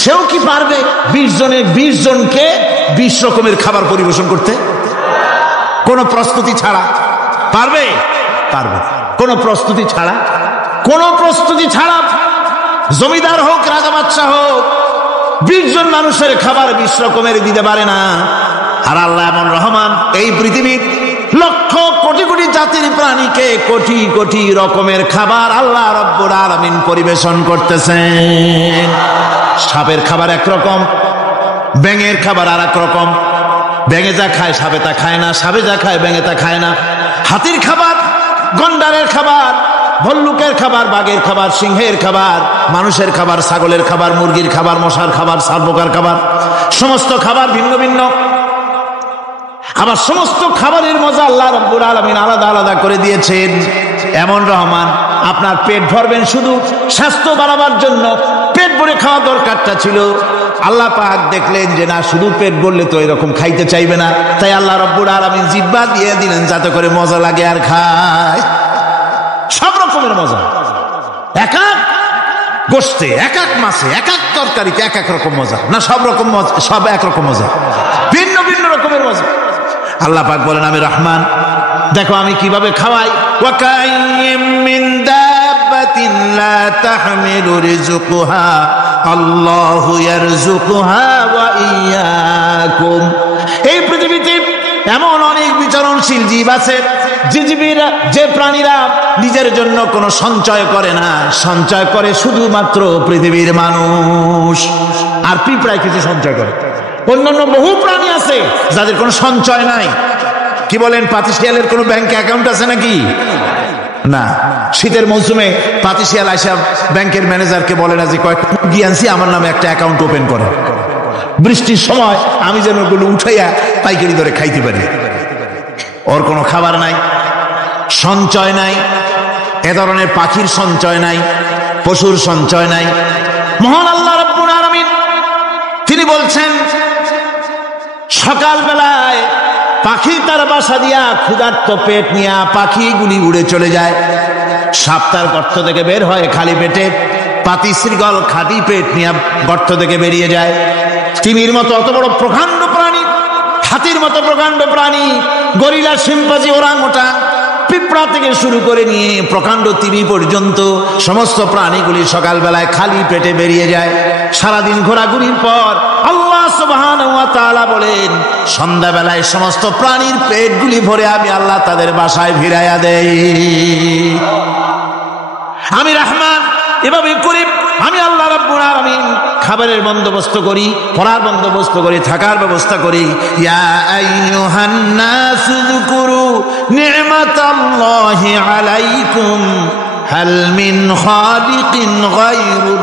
সেও কি পারবে 20 জনকে 20 রকমের খাবার পরিবেশন করতে? কোন প্রস্তুতি ছাড়া পারবে? পারবে। কোন প্রস্তুতি ছাড়া, কোন প্রস্তুতি ছাড়া জমিদার হোক রাজা বাদশাহ হোক 20 জন মানুষের খাবার 20 রকমের দিতে পারে না। আর আল্লাহ এমন রহমান, এই পৃথিবীর লক্ষ কোটি কোটি জাতির প্রাণীকে কোটি কোটি রকমের খাবার আল্লাহ রব্বুল আলামিন পরিবেশন করতেছেন। সাপের খাবার একরকম, ব্যাঙের খাবার আর এক রকম। ব্যাঙে যা খায় সাপে তা খায় না, সাপে যা খায় ব্যাঙে তা খায় না। হাতির খাবার, গন্ডারের খাবার, ভল্লুকের খাবার, বাঘের খাবার, সিংহের খাবার, মানুষের খাবার, ছাগলের খাবার, মুরগির খাবার, মশার খাবার, সারপোকার খাবার, সমস্ত খাবার ভিন্ন ভিন্ন। আবার সমস্ত খাবারের মজা আল্লাহ রাব্বুল আলামিন আলাদা আলাদা করে দিয়েছেন। এমন রহমান, আপনার পেট ভরবেন শুধু স্বাস্থ্য বাড়াবার জন্য, পেট ভরে খাওয়া দরকারটা ছিল। আল্লাহ পাক দেখলেন যে না, শুধু পেট ভরলে তো এরকম খাইতে চাইবে না, তাই আল্লাহ রাব্বুল আলামিন জিহ্বা দিয়ে দিলেন যাতে করে মজা লাগে আর খায়। সব রকমের মজা, এক এক গোশতে, এক এক মাছে, এক এক তরকারিতে এক এক রকম মজা, না সব রকম মজা, সব একরকম মজা, ভিন্ন ভিন্ন রকমের মজা। আল্লাহ পাক বলেন আমি রহমান, দেখো আমি কিভাবে খাওয়াই। ওয়া কাইয়্যিম মিন দাব্বাতিন লা তাহমিলু রিজকুহা আল্লাহু ইয়ারযুকুহা ওয়া ইয়্যাকুম। এই পৃথিবীতে এমন অনেক বিচরণশীল জীব আছে, যে প্রাণীরা নিজের জন্য কোনো সঞ্চয় করে না, সঞ্চয় করে শুধুমাত্র পৃথিবীর মানুষ। আর পিঁপড়ায় কিছু সঞ্চয় করে। অন্যান্য বহু প্রাণী আছে যাদের কোনো সঞ্চয় নাই। কি বলেন, পাতিশিয়ালের কোনো ব্যাংকে অ্যাকাউন্ট আছে নাকি? না। শীতের মৌসুমে পাতিশিয়াল আইসা ব্যাংকের ম্যানেজারকে বলে না যে কয়েকটা মুরগি আনছি, আমার নামে একটা অ্যাকাউন্ট ওপেন করে, বৃষ্টির সময় আমি যেন ওগুলো উঠাইয়া পাইকারি দরে খাইতে পারি। ওর কোনো খাবার নাই, সঞ্চয় নাই। এ ধরনের পাখির সঞ্চয় নাই, পশুর সঞ্চয় নাই। মহান আল্লাহ রাব্বুল আলামিন তিনি বলছেন, সকালবেলায় পাখি তার বাসা দিয়া ক্ষুধার্ত পেট নিয়ে পাখিগুলি উড়ে চলে যায়। সাপ তার গর্ত থেকে বের হয় খালি পেটে, পাতি শৃগল খালি পেট নিয়ে গর্ত থেকে বেরিয়ে যায়। তিমির মতো অত বড় প্রকাণ্ড প্রাণী, হাতির মতো প্রকাণ্ড প্রাণী, গরিলা, শিম্পাঞ্জি, ওরাংওটাং, পিঁপড়া থেকে শুরু করে নিয়ে প্রকাণ্ড তিমি পর্যন্ত সমস্ত প্রাণীগুলি সকালবেলায় খালি পেটে বেরিয়ে যায়। সারাদিন ঘোরাঘুরির পর আল্লাহ সুবহানাহু ওয়া তাআলা বলেন, সন্ধ্যাবেলায় সমস্ত প্রাণীর পেটগুলি ভরে আমি আল্লাহ তাদের বাসায় ফিরাইয়া দেই। আমি রহমান, এভাবে করি আমি আল্লাহ রাব্বুল আলামিন খাবারের বন্দোবস্ত করি, পড়ার বন্দোবস্ত করি, থাকার ব্যবস্থা করি। ইয়া আইয়ুহান নাসু যকুরু নি'মাতাল্লাহি আলাইকুম হাল মিন খালিকিন গায়রু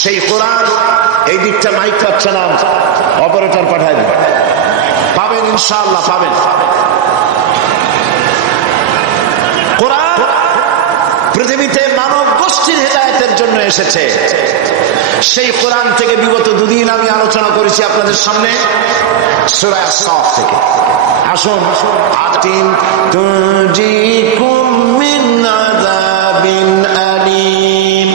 সেই কোরআন, এই দিকটা মাইক পাচ্ছে না, অপারেটর পাঠায় দেন, পাবেন ইনশাআল্লাহ পাবেন। কোরআন পৃথিবীতে মানব গোষ্ঠীর হেদায়েতের জন্য এসেছে। সেই কোরআন থেকে বিগত দুদিন আমি আলোচনা করেছি আপনাদের সামনে সূরা আস-সাফ থেকে। আসুন, আতিন তুজিকুম মিন আযাবিন আলীম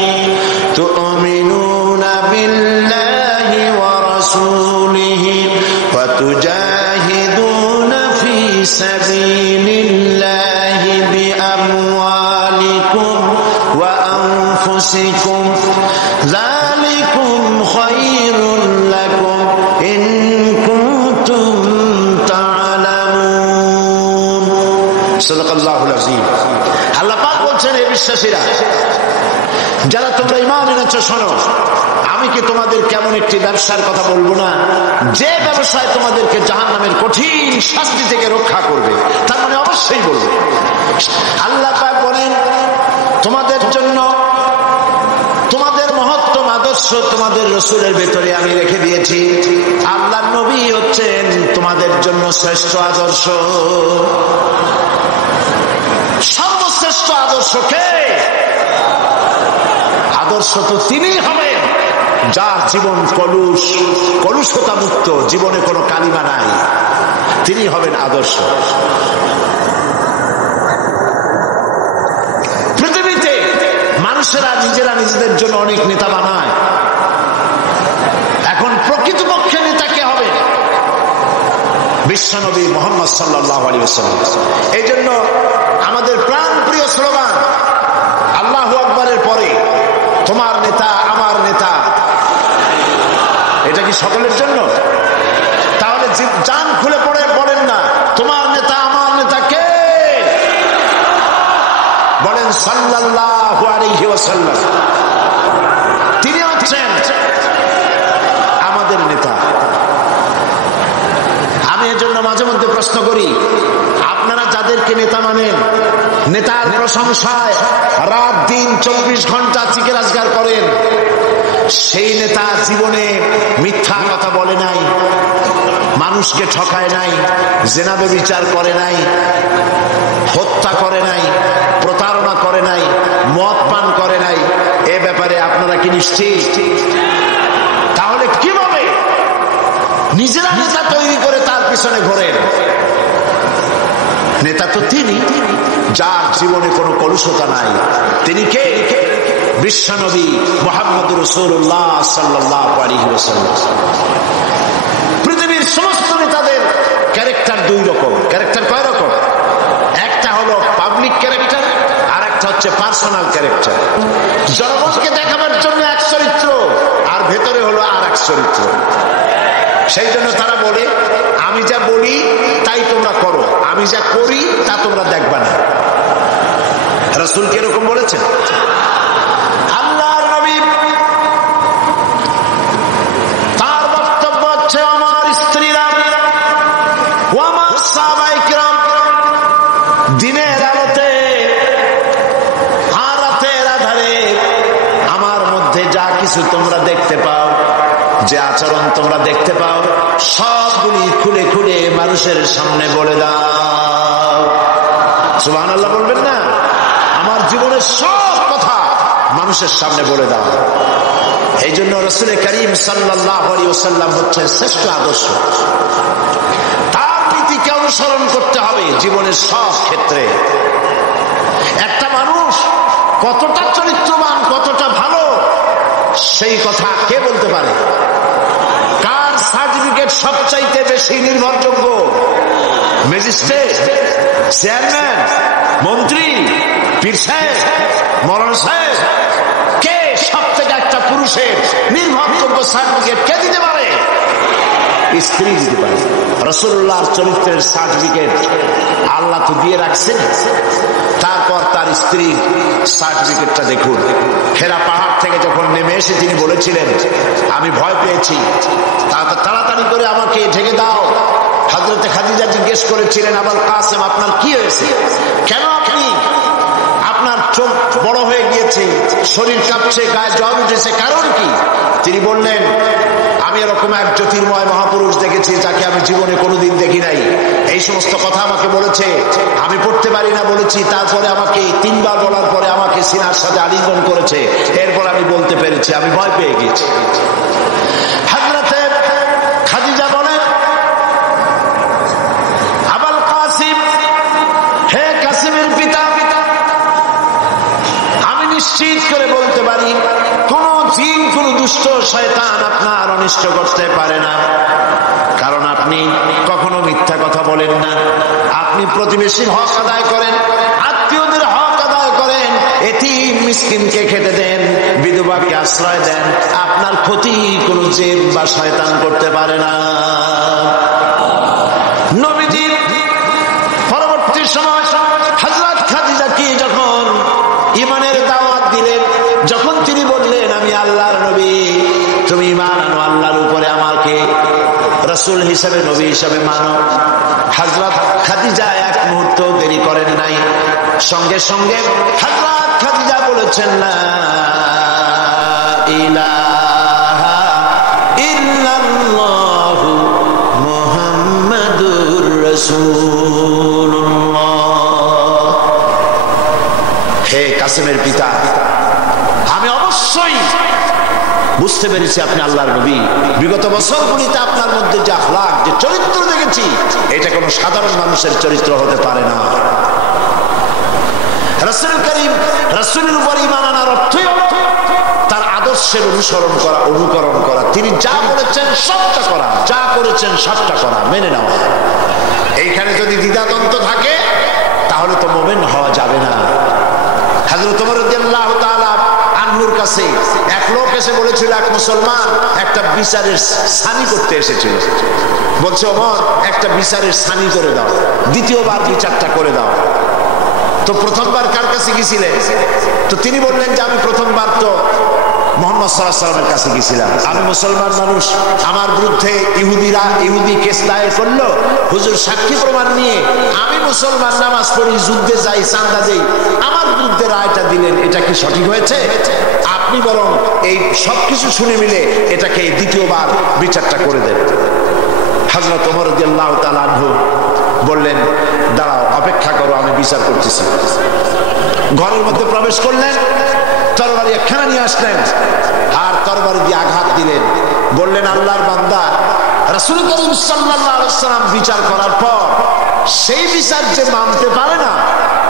তুমিনুনা বিল্লাহি ওয়া রাসূলিহি ওয়া তুজাহিদুনা ফি সাবিলিল্লাহি বিআমওয়ালিকুম ওয়া আনফুসিকুম যালিকুম খায়রুল লাকুম ইন কুনতুম তা'লামুন। সাদাকাল্লাহুল আযীম। আল্লাহ পাক বলছেন, হে বিশ্বাসীরা, যারা তোমরা ঈমান এনেছো, শোনো, আমি কি তোমাদের কেমন একটি ব্যবসার কথা বলবো না, যে ব্যবসায় তোমাদেরকে জাহান্নামের কঠিন শাস্তি থেকে রক্ষা করবে? তার মানে অবশ্যই বলবে। আল্লাহ পাক বলেন, তোমাদের জন্য তোমাদের মহত্তম আদর্শ তোমাদের রাসূলের ভেতরে আমি রেখে দিয়েছি। আল্লাহর নবী হচ্ছেন তোমাদের জন্য শ্রেষ্ঠ আদর্শ। সর্বশ্রেষ্ঠ আদর্শ কে? আদর্শ তো তিনি হবেন যার জীবন কলুষতা মুক্ত, জীবনে কোনো কালিমা নাই, তিনি হবেন আদর্শ। পৃথিবীতে মানুষেরা নিজেরা নিজেদের জন্য অনেক নেতা বানায়। এখন প্রকৃতপক্ষে নেতা কে হবে? বিশ্বনবী মুহাম্মদ সাল্লাল্লাহু আলাইহি ওয়াসাল্লাম। এই জন্য আমাদের প্রাণ প্রিয় স্লোগান আল্লাহু আকবারের পরে তোমার নেতা আমার নেতা, এটা কি সকলের জন্য? তাহলে জান খুলে পড়ে বলেন না, তোমার নেতা আমার নেতা কে? বলেন সাল্লাল্লাহু আলাইহি ওয়াসাল্লাম। তিনি হচ্ছেন আমাদের নেতা। আমি এজন্য মাঝে মধ্যে প্রশ্ন করি, আপনারা যাদেরকে নেতা মানেন, নেতার প্রশংসায় রাত দিন 24 ঘন্টা চিকেরাজগার করেন, সেই নেতা জীবনে মিথ্যা কথা বলে নাই, মানুষকে ঠকায় নাই, জেনা ব্যভিচার করে নাই, হত্যা করে নাই, প্রতারণা করে নাই, মদ পান করে নাই, এ ব্যাপারে আপনারা কি নিশ্চিত? তাহলে কিভাবে নিজেরা নেতা তৈরি করে তার পিছনে ঘোরেন? নেতা তো তিনি যার জীবনে কোনো কলুষতা নাই। তিনি কে? বিশ্বনবী মুহাম্মদুর রাসূলুল্লাহ সাল্লাল্লাহু আলাইহি ওয়াসাল্লাম। পৃথিবীর সমস্ত নেতাদের ক্যারেক্টার দুই রকম। ক্যারেক্টার কয় রকম? একটা হলো পাবলিক ক্যারেক্টার, আর একটা হচ্ছে পার্সোনাল ক্যারেক্টার। জনগণকে দেখাবার জন্য এক চরিত্র, আর ভেতরে হলো আর এক চরিত্র। সেই জন্য তারা বলে, আমি যা বলি তাই তোমরা করো, আমি যা করি তা তোমরা দেখবা না। রাসূল কি এরকম বলেছেন? আল্লাহর নবী তার বক্তব্য হচ্ছে, আমার স্ত্রীরা ও আমার সাহাবায়ে কিরাম দিনের আলোতে আর রাতের আধারে আমার মধ্যে যা কিছু তোমরা দেখতে পাও, যে আচরণ তোমরা দেখতে পাও, সবগুলি খুলে খুলে মানুষের সামনে বলে দাও। সুবহানাল্লাহ বলবেন না? আমার জীবনের সব কথা মানুষের সামনে বলে দাও। এই জন্য রাসূল করিম সাল্লাল্লাহু আলাইহি ওয়াসাল্লাম হচ্ছেন শ্রেষ্ঠ আদর্শ। তার নীতিকে অনুসরণ করতে হবে জীবনের সব ক্ষেত্রে। একটা মানুষ কতটা চরিত্রবান, কতটা ভালো, সেই কথা কে বলতে পারে? কার সার্টিফিকেট সবচাইতে বেশি নির্ভরযোগ্য? ম্যাজিস্ট্রেট, চেয়ারম্যান, মন্ত্রী, পীর সাহেব, মৌলানা সাহেব? কে সব থেকে একটা পুরুষের নির্ভরযোগ্য সার্টিফিকেট কে দিতে পারে? স্ত্রী দিতে পারে। রাসূলুল্লাহর চরিত্রের সার্টিফিকেট আল্লাহ তো দিয়ে রাখছেন। তারপর তার স্ত্রীর সার্টিফিকেটটা দেখুন। হেরা পাহাড় থেকে যখন নেমে এসে তিনি বলেছিলেন, আমি ভয় পেয়েছি, তাড়াতাড়ি করে আমাকে ঢেকে দাও। হযরতে খাদিজা জিজ্ঞেস করেছিলেন, আবুল কাসেম আপনার কি হয়েছে? কেন আপনি আপনার চোখ বড় হয়ে গিয়েছে, শরীর কাঁপছে, গায়ে জ্বর উঠেছে, কারণ কি? তিনি বললেন, আমি এরকম এক জ্যোতির্ময় মহাপুরুষ দেখেছি যাকে আমি জীবনে কোনোদিন দেখি নাই। এই সমস্ত কথা আমাকে বলেছে, আমি পড়তে পারি না বলেছি, তারপরে আমাকে 3 বার বলার পরে আমাকে সিনার সাথে আলিঙ্গন করেছে, এরপর আমি বলতে পেরেছি, আমি ভয় পেয়ে গেছি। হযরতে খাদিজা বলেন, আবুল কাসিম, হে কাসিমের পিতা, আমি নিশ্চিত করে বলতে পারি কোন জিন, কোন দুষ্ট শয়তান আপনার অনিষ্ট করতে পারে না, কারণ আপনি কখনো মিথ্যা কথা বলেন না, আপনি প্রতিবেশীর হক আদায় করেন, আত্মীয়দের হক আদায় করেন, এতিম মিসকিনকে খেতে দেন, বিধবাকে আশ্রয় দেন, আপনার ক্ষতি কোন জিন বা শয়তান করতে পারে না। নবীজির পরবর্তী সময় হযরত খাদিজাকে যখন ঈমানের দাওয়াত দিলেন, যখন তিনি বললেন, আমি আল্লাহর নবী, তুমি ঈমান আনো আল্লাহর উপরে, আমাকে রাসূল হিসেবে, নবী হিসেবে মানো, হযরত খাদিজা এক মুহূর্ত দেরি করেন নাই, সঙ্গে সঙ্গে হযরত খাদিজা বলেছেন, লা ইলাহা ইল্লাল্লাহু মুহাম্মাদুর রাসূলুল্লাহ। হে কাসিমের পিতা, আমি অবশ্যই বুঝতে পেরেছি আপনি আল্লাহর নবী। বিগত বছরগুলিতে আপনার মধ্যে যে আখলাক, যে চরিত্র দেখেছি, এটা কোনো সাধারণ মানুষের চরিত্র হতে পারে না। রাসূল করিম, রাসূলের উপর ঈমান আনার অর্থই তার আদর্শের অনুসরণ করা, অনুকরণ করা, তিনি যা বলেছেন সবটা করা, যা করেছেন সবটা করা, মেনে নেওয়া। এইখানে যদি দ্বিধাদ্বন্দ্ব থাকে তাহলে তো মুমিন হওয়া যাবে না। হযরত ওমর রাদিয়াল্লাহু তাআলা আনহুর কাছে এক লোক এসে বলেছিল, এক মুসলমান একটা বিচারের সানি করতে এসেছিল, বলছে, ওমর একটা বিচারের সানি করে দাও, দ্বিতীয়বার বিচারটা করে দাও। তো প্রথমবার কার কাছে গেছিলেন? তো তিনি বললেন যে আমি প্রথমবার তো মুহাম্মদ সাল্লাল্লাহু আলাইহি ওয়াসাল্লামের কাছে গেছিলাম, আমি মুসলমান মানুষ, আমার বিরুদ্ধে ইহুদি কেস দায়ের করলো, হুজুর সাক্ষী প্রমাণ নিয়ে আমি মুসলমান, নামাজ পড়ি, যুদ্ধে যাই, চাঁদা দেই, আমার বিরুদ্ধে রায়টা দিলেন, এটা কি সঠিক হয়েছে? আপনি বরং এই সবকিছু শুনে মিলে এটাকে দ্বিতীয়বার বিচারটা করে দেন। হযরত ওমর রাদিয়াল্লাহু তাআলা আনহু বললেন, দাঁড়াও, অপেক্ষা করো, আমি বিচার করতেছি। ঘরের মধ্যে প্রবেশ করলেন, তরবারি একখানা নিয়ে আসলেন, আর তরবারি দিয়ে আঘাত দিলেন, বললেন, আল্লাহর বান্দা, রাসূল করিম সাল্লাল্লাহু আলাইহি ওয়াসাল্লাম বিচার করার পর সেই বিচার যে মানতে পারে না,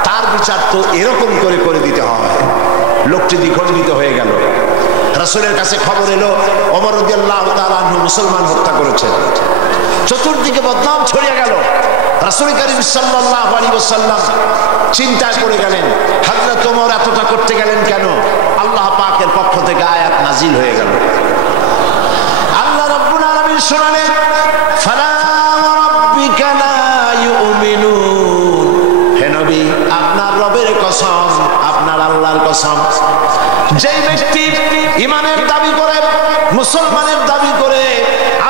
তার বিচার তো এরকম করে করে দিতে হয়। লোকটি দ্বিখণ্ডিত হয়ে গেল। রাসূলের কাছে খবর এলো, ওমর রাদিয়াল্লাহু তাআলা আনহু মুসলমান হত্যা করেছেন। চতুর্দিকে বদনাম ছড়িয়ে গেল। রাসূল করিম সাল্লাল্লাহু আলাইহি ওয়াসাল্লাম চিন্তায় পড়ে গেলেন, হযরত ওমর এতটা করতে গেলেন কেন? আল্লাহ পাকের পক্ষ থেকে আয়াত নাজিল হয়ে গেল। আল্লাহ রাব্বুল আলামিন শোনালেন, ফালা রাব্বিকা লা ইউমিনুন, হে নবী, আপনার রবের কসম, আপনার আল্লাহর কসম, যেই ব্যক্তি ঈমানের দাবি করে, মুসলমানের দাবি করে,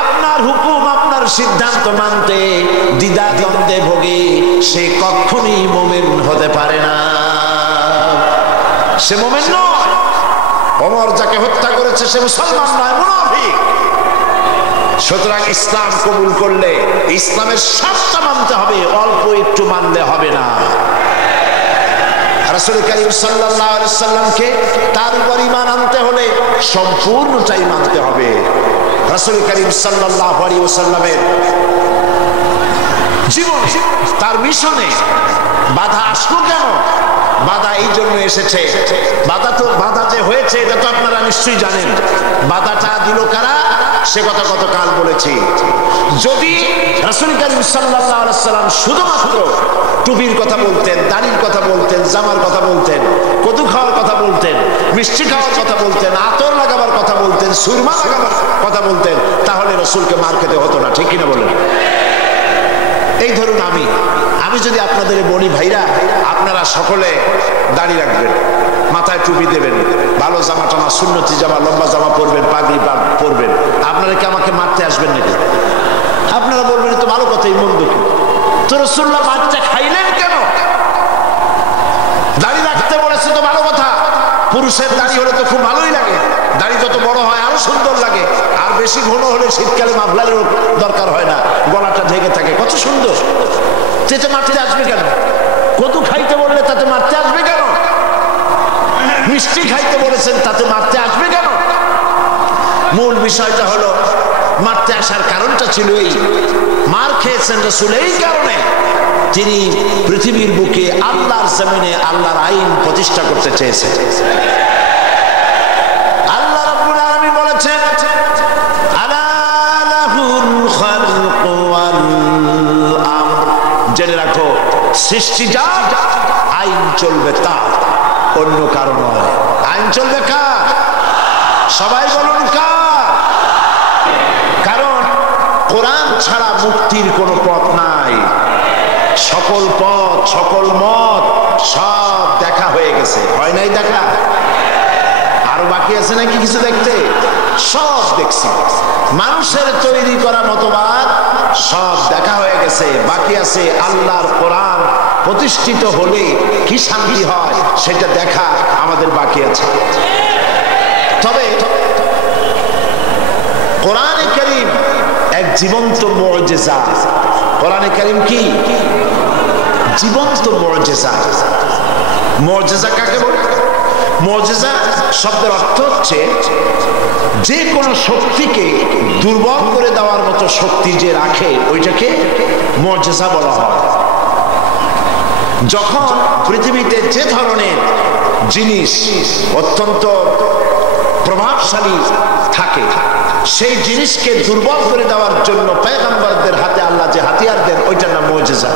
আপনার হুকুম, আপনার সিদ্ধান্ত মানতে দ্বিধা দ্বন্দ্বে ভোগে, সে কখনোই মুমিন হতে পারে না, সে মুমিন নয়। ওমর যাকে হত্যা করেছে সে মুসলমান নয়, মুনাফিক। সুতরাং ইসলাম কবুল করলে ইসলামের সবটা মানতে হবে, অল্প একটু মানলে হবে না। রাসূল করিম সাল্লাল্লাহু আলাইহি ওয়াসাল্লামকে তার উপর ঈমান আনতে হলে সম্পূর্ণটাই মানতে হবে। রাসূল করিম সাল্লাল্লাহু আলাইহি ওয়াসাল্লামের জীবন, তার মিশনে বাধা আসলো কেন? বাধা এই জন্য এসেছে, বাধা যে হয়েছে এটা তো আপনারা নিশ্চয়ই জানেন। বাধাটা দিল কারা? সে কথা গতকাল বলেছি। যদি রাসূল করিম সাল্লাল্লাহু আলাইহি ওয়াসাল্লাম শুধুমাত্র টুপির কথা বলতেন, দাড়ির কথা বলতেন, জামার কথা বলতেন, কদু খাওয়ার কথা বলতেন, মিষ্টি খাওয়ার কথা বলতেন, আতর লাগাবার কথা বলতেন, সুরমা লাগাবার কথা বলতেন, তাহলে রাসূলকে মার খেতে হতো না, ঠিক কিনা বলেন? এই ধরুন আমি যদি আপনাদের বলি, ভাইরা আপনারা সকলে দাড়ি রাখবেন, মাথায় টুপি দেবেন, ভালো জামা টামা, সুন্নতি জামা, লম্বা জামা পরবেন, পাগড়ি পরবেন, আপনারা কি আমাকে মারতে আসবেন নাকি? আপনারা বলবেন তো ভালো কথাই, মন্দ কি? তো রাসূলুল্লাহ মারটা খাইলেন কেন? দাড়ি রাখতে বলেছে তো ভালো পুরুষের দাড়ি হলে তো খুব ভালোই লাগে, দাড়ি যত বড় হয় আরো সুন্দর লাগে, আর বেশি ঘন হলে শীতকালে মাফলারের দরকার হয় না, গলাটা ঢেকে থাকে, কত সুন্দর। তেতে মারতে আসবে কেন? কদু খাইতে বললে তাতে মারতে আসবে কেন? মিষ্টি খাইতে বলেছেন তাতে মারতে আসবে কেন? মূল বিষয়টা হলো মারতে আসার কারণটা ছিল এই, মার খেয়েছেন রাসূল এই কারণে তিনি পৃথিবীর বুকে আল্লাহর জমিনে আল্লাহর আইন প্রতিষ্ঠা করতে চেয়েছেন। আল্লাহ রাব্বুল আলামিন বলেছেন আলা লাহুল খালকু ওয়াল আমর, জেনে রাখো সৃষ্টি যার, আইন চলবে তার, অন্য কারো নয়। আইন চলবে কার? সবাই বলুন কার? কারণ কোরআন ছাড়া মুক্তির কোনো পথ নাই। সকল পথ, সকল মত সব দেখা হয়ে গেছে, হয় নাই দেখা? আরো বাকি আছে নাকি কিছু দেখতে? সব দেখছি। মানুষের তৈরি করা মতবাদ সব দেখা হয়ে গেছে, বাকি আছে আল্লাহর কোরআন প্রতিষ্ঠিত হলে কি শান্তি হয় সেটা দেখা আমাদের বাকি আছে। তবে কোরআনে কারীম এক জীবন্ত মুজিজা। কোরআনে কারীম কি? জীবন্ত মুজিজা। মুজিজা কাকে বলে? মুজিজা শব্দের অর্থ হচ্ছে যে কোনো শক্তিকে দুর্বল করে দেওয়ার মতো শক্তি যে রাখে ওইটাকে মুজিজা বলা হয়। যখন পৃথিবীতে যে ধরনের জিনিস অত্যন্ত প্রভাবশালী থাকে, সেই জিনিসকে দুর্বল করে দেওয়ার জন্য পয়গম্বরদের হাতে আল্লাহ যে হাতিয়ার দেন ওইটার নাম মুজিজা।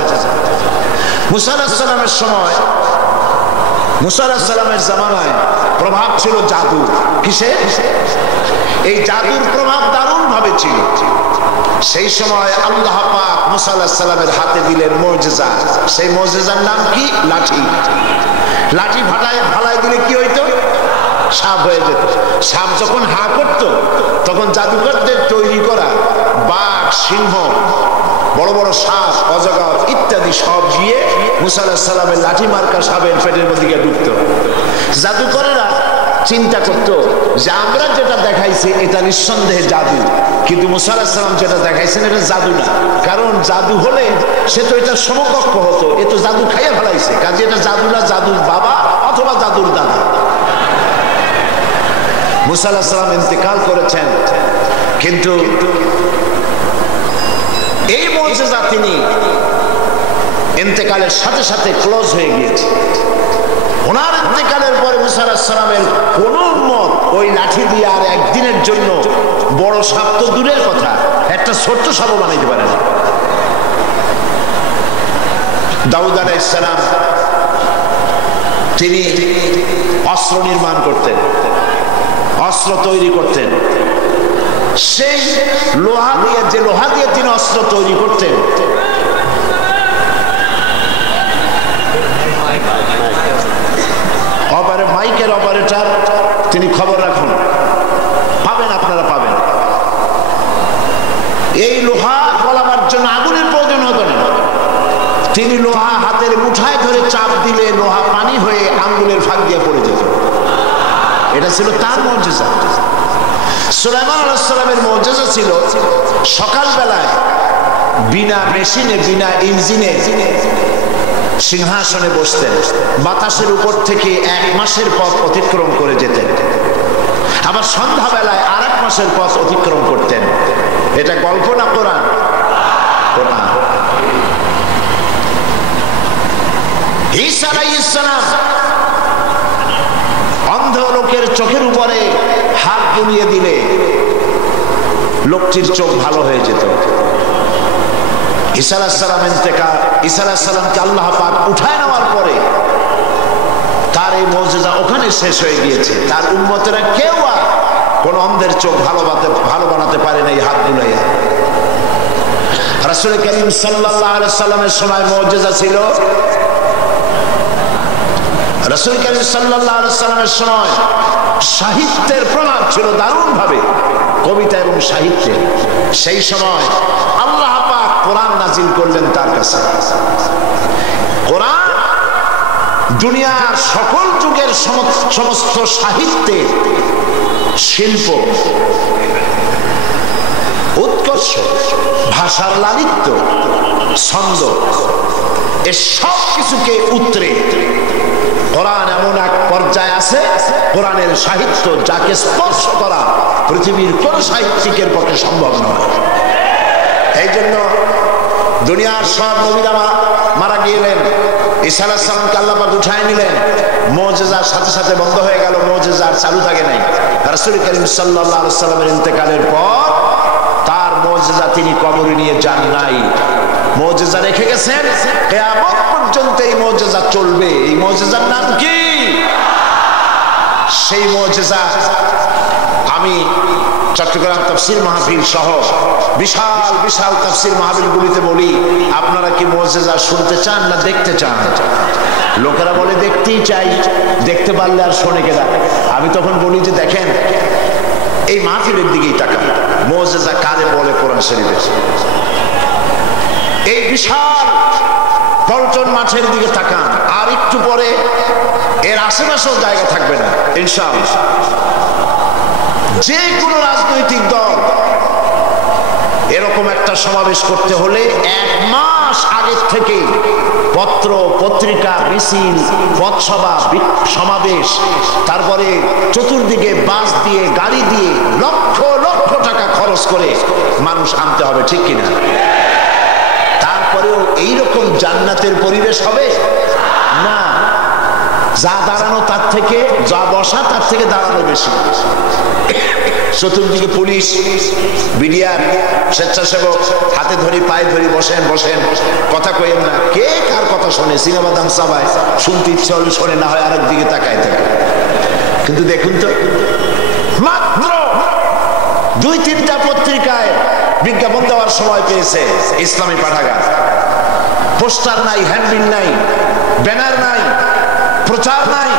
মুসা আলাইহিস সালামের সময়, মুসা আলাইহিস সালামের জামানায় প্রভাব ছিল জাদু। কিসে? এই জাদুর প্রভাব দারুণ ভাবে ছিল। সেই সময় আল্লাহ পাক মুসা আলাইহিস সালামের হাতে দিলেন মুজিজা। সেই মুজিজার নাম কি? লাঠি। লাঠি ফালায় দিলে কি হইতো? সাপ হয়ে যেত। সাপ যখন হা করতো তখন জাদুকরদের তৈরি করা বাঘ, সিংহ, বড় বড় সাপ, অজগর ইত্যাদি সব গিয়ে মুসা আলাইহিস সালামের লাঠি মার্কা সাপের পেটের মধ্যে গিয়ে ঢুকতো। জাদুকরেরা চিন্তা করতো যে আমরা যেটা দেখাইছি এটা নিঃসন্দেহে জাদু, কিন্তু মুসা আলাইহিস সালাম যেটা দেখাইছেন এটা জাদু না। কারণ জাদু হলে সে তো এটা সমকক্ষ হতো, এ তো জাদু খাইয়া ফেলাইছে, কাজে এটা জাদু না, জাদুর বাবা অথবা জাদুর দাদা। মুসা আলাইহিস সালাম ইন্তেকাল করেছেন, কিন্তু এই মুজিজা তিনি ইন্তেকালের সাথে সাথে ক্লোজ হয়ে গিয়েছে। ওনার ইন্তেকালের পরে মুসা আলাইহিস সালামের কোন উম্মত ওই লাঠি দিয়ে আর একদিনের জন্য বড় সাপ তো দূরের কথা, একটা ছোট্ট সাপও বানাইতে পারে না। দাউদ আলাইহিস সালাম তিনি অস্ত্র নির্মাণ করতেন, অস্ত্র তৈরি করতেন। সেই লোহা দিয়ে, যে লোহা দিয়ে তিনি অস্ত্র তৈরি করতেন, মাইকের অপারেটর তিনি খবর রাখুন, পাবেন, আপনারা পাবেন। এই লোহা গলাবার জন্য আগুনের প্রয়োজন হতো না, তিনি লোহা হাতের মুঠায় ধরে চাপ দিলে লোহা পানি হয়ে আঙ্গুলের ফাঁক দিয়ে পড়ে যেত। এটা ছিল তার মুজিজা। সুলাইমান আলাইহিস সালামের মুজিজা ছিল সকালবেলায় বিনা মেশিনে, বিনা ইঞ্জিনে সিংহাসনে বসতেন, বাতাসের উপর থেকে 1 মাসের পথ অতিক্রম করে যেতেন, আবার সন্ধ্যাবেলায় আর 1 মাসের পথ অতিক্রম করতেন। এটা গল্প না কোরআন? কোরআন। ঈসা আলাইহিস সালাম অন্ধ লোকের চোখের উপরে হাত বুলিয়ে দিলে লোকটির চোখ ভালো হয়ে যেত। ঈসা আলাইহিস সালাম ইন্তেকাল, ঈসা আলাইহিস সালামকে আল্লাহ পাক উঠায় নেওয়ার পরে তার এই মুজিজা ওখানে শেষ হয়ে গিয়েছে। তার উম্মতেরা কেউ আর কোন অন্ধের চোখ ভালো বানাতে পারে না এই হাত বুলাইয়া। রাসূল কারীম সাল্লাল্লাহু আলাইহি সাল্লামের সময় মুজিজা ছিল, রাসূল কারীম সাল্লাল্লাহু আলাইহি সাল্লামের সময় সাহিত্যের প্রভাব ছিল দারুণ ভাবে, কবিতা এবং সাহিত্যে। সেই সময় আল্লাহ পাক কোরআন নাজিল করলেন তার কাছে। কোরআন দুনিয়ার সকল যুগের সমস্ত সাহিত্যে, শিল্প, উৎকর্ষ, ভাষার লালিত্য, ছন্দ, এ সব কিছুকে উতরে কোরআন এমন এক পর্যায়ে আছে, কোরআনের সাহিত্য যাকে স্পর্শ করা পৃথিবীর কোন সাহিত্যিকের পক্ষে সম্ভব নয়। এই জন্য দুনিয়ার সব নবীরা মারা গেলেন, ঈসা আলাইহিস সালামকে আল্লাহ পাক উঠায় নিলেন, মুজিজার সাথে সাথে বন্ধ হয়ে গেল, মুজিজা চালু থাকে নাই। রাসূল করিম সাল্লাল্লাহু আলাইহি ওয়াসাল্লামের ইন্তেকালের পর তার মুজিজা তিনি কবরে নিয়ে যান নাই, মুজিজা রেখে গেছেন, কিয়ামত পর্যন্ত এই মুজিজা চলবে। এই মুজিজার নাম কি? সেই মুজিজা আমি চট্টগ্রাম তাফসীর মাহফিল সহ বিশাল বিশাল তাফসীর মাহফিলগুলিতে বলি, আপনারা কি মুজিজা শুনতে চান না দেখতে চান? লোকেরা বলে দেখতেই চাই, দেখতে পারলে আর শোনে কেনা। আমি তখন বলি যে দেখেন, এই মাহফিলের দিকেই তাকান, মুজিজা কারে বলে কোরআন শরীফে। এই বিশাল পল্টন মাঠের দিকে তাকান, আর একটু পরে এর আশেপাশেও জায়গা থাকবে না ইনশাআল্লাহ। যে কোনো রাজনৈতিক দল এরকম একটা সমাবেশ করতে হলে 1 মাস আগের থেকে পত্র পত্রিকা, মিছিল, পথসভা, সমাবেশ, তারপরে চতুর্দিকে বাস দিয়ে, গাড়ি দিয়ে লক্ষ লক্ষ টাকা খরচ করে মানুষ আনতে হবে, ঠিক কিনা? তারপরেও এইরকম জান্নাতের পরিবেশ হবে না। যা দাঁড়ানো তার থেকে, যা বসা তার থেকে দাঁড়ানো বেশি। চতুর্দিকে পুলিশ, বিডিআর, স্বেচ্ছাসেবক, হাতে ধরি পায়ে ধরি, বসেন বসেন, কথা কইেন না। কে কার কথা শোনে? সিনেমা দাম সবাই শুনতে ইচ্ছে হলে শোনে, না হয় আরেক দিকে তাকায় থাকে। কিন্তু দেখুন তো, মাত্র 2-3টা পত্রিকায় বিজ্ঞাপন দেওয়ার সময় পেয়েছে ইসলামী পাঠাগার। পোস্টার নাই, হ্যান্ডবিল নাই, ব্যানার নাই, প্রচার নাই,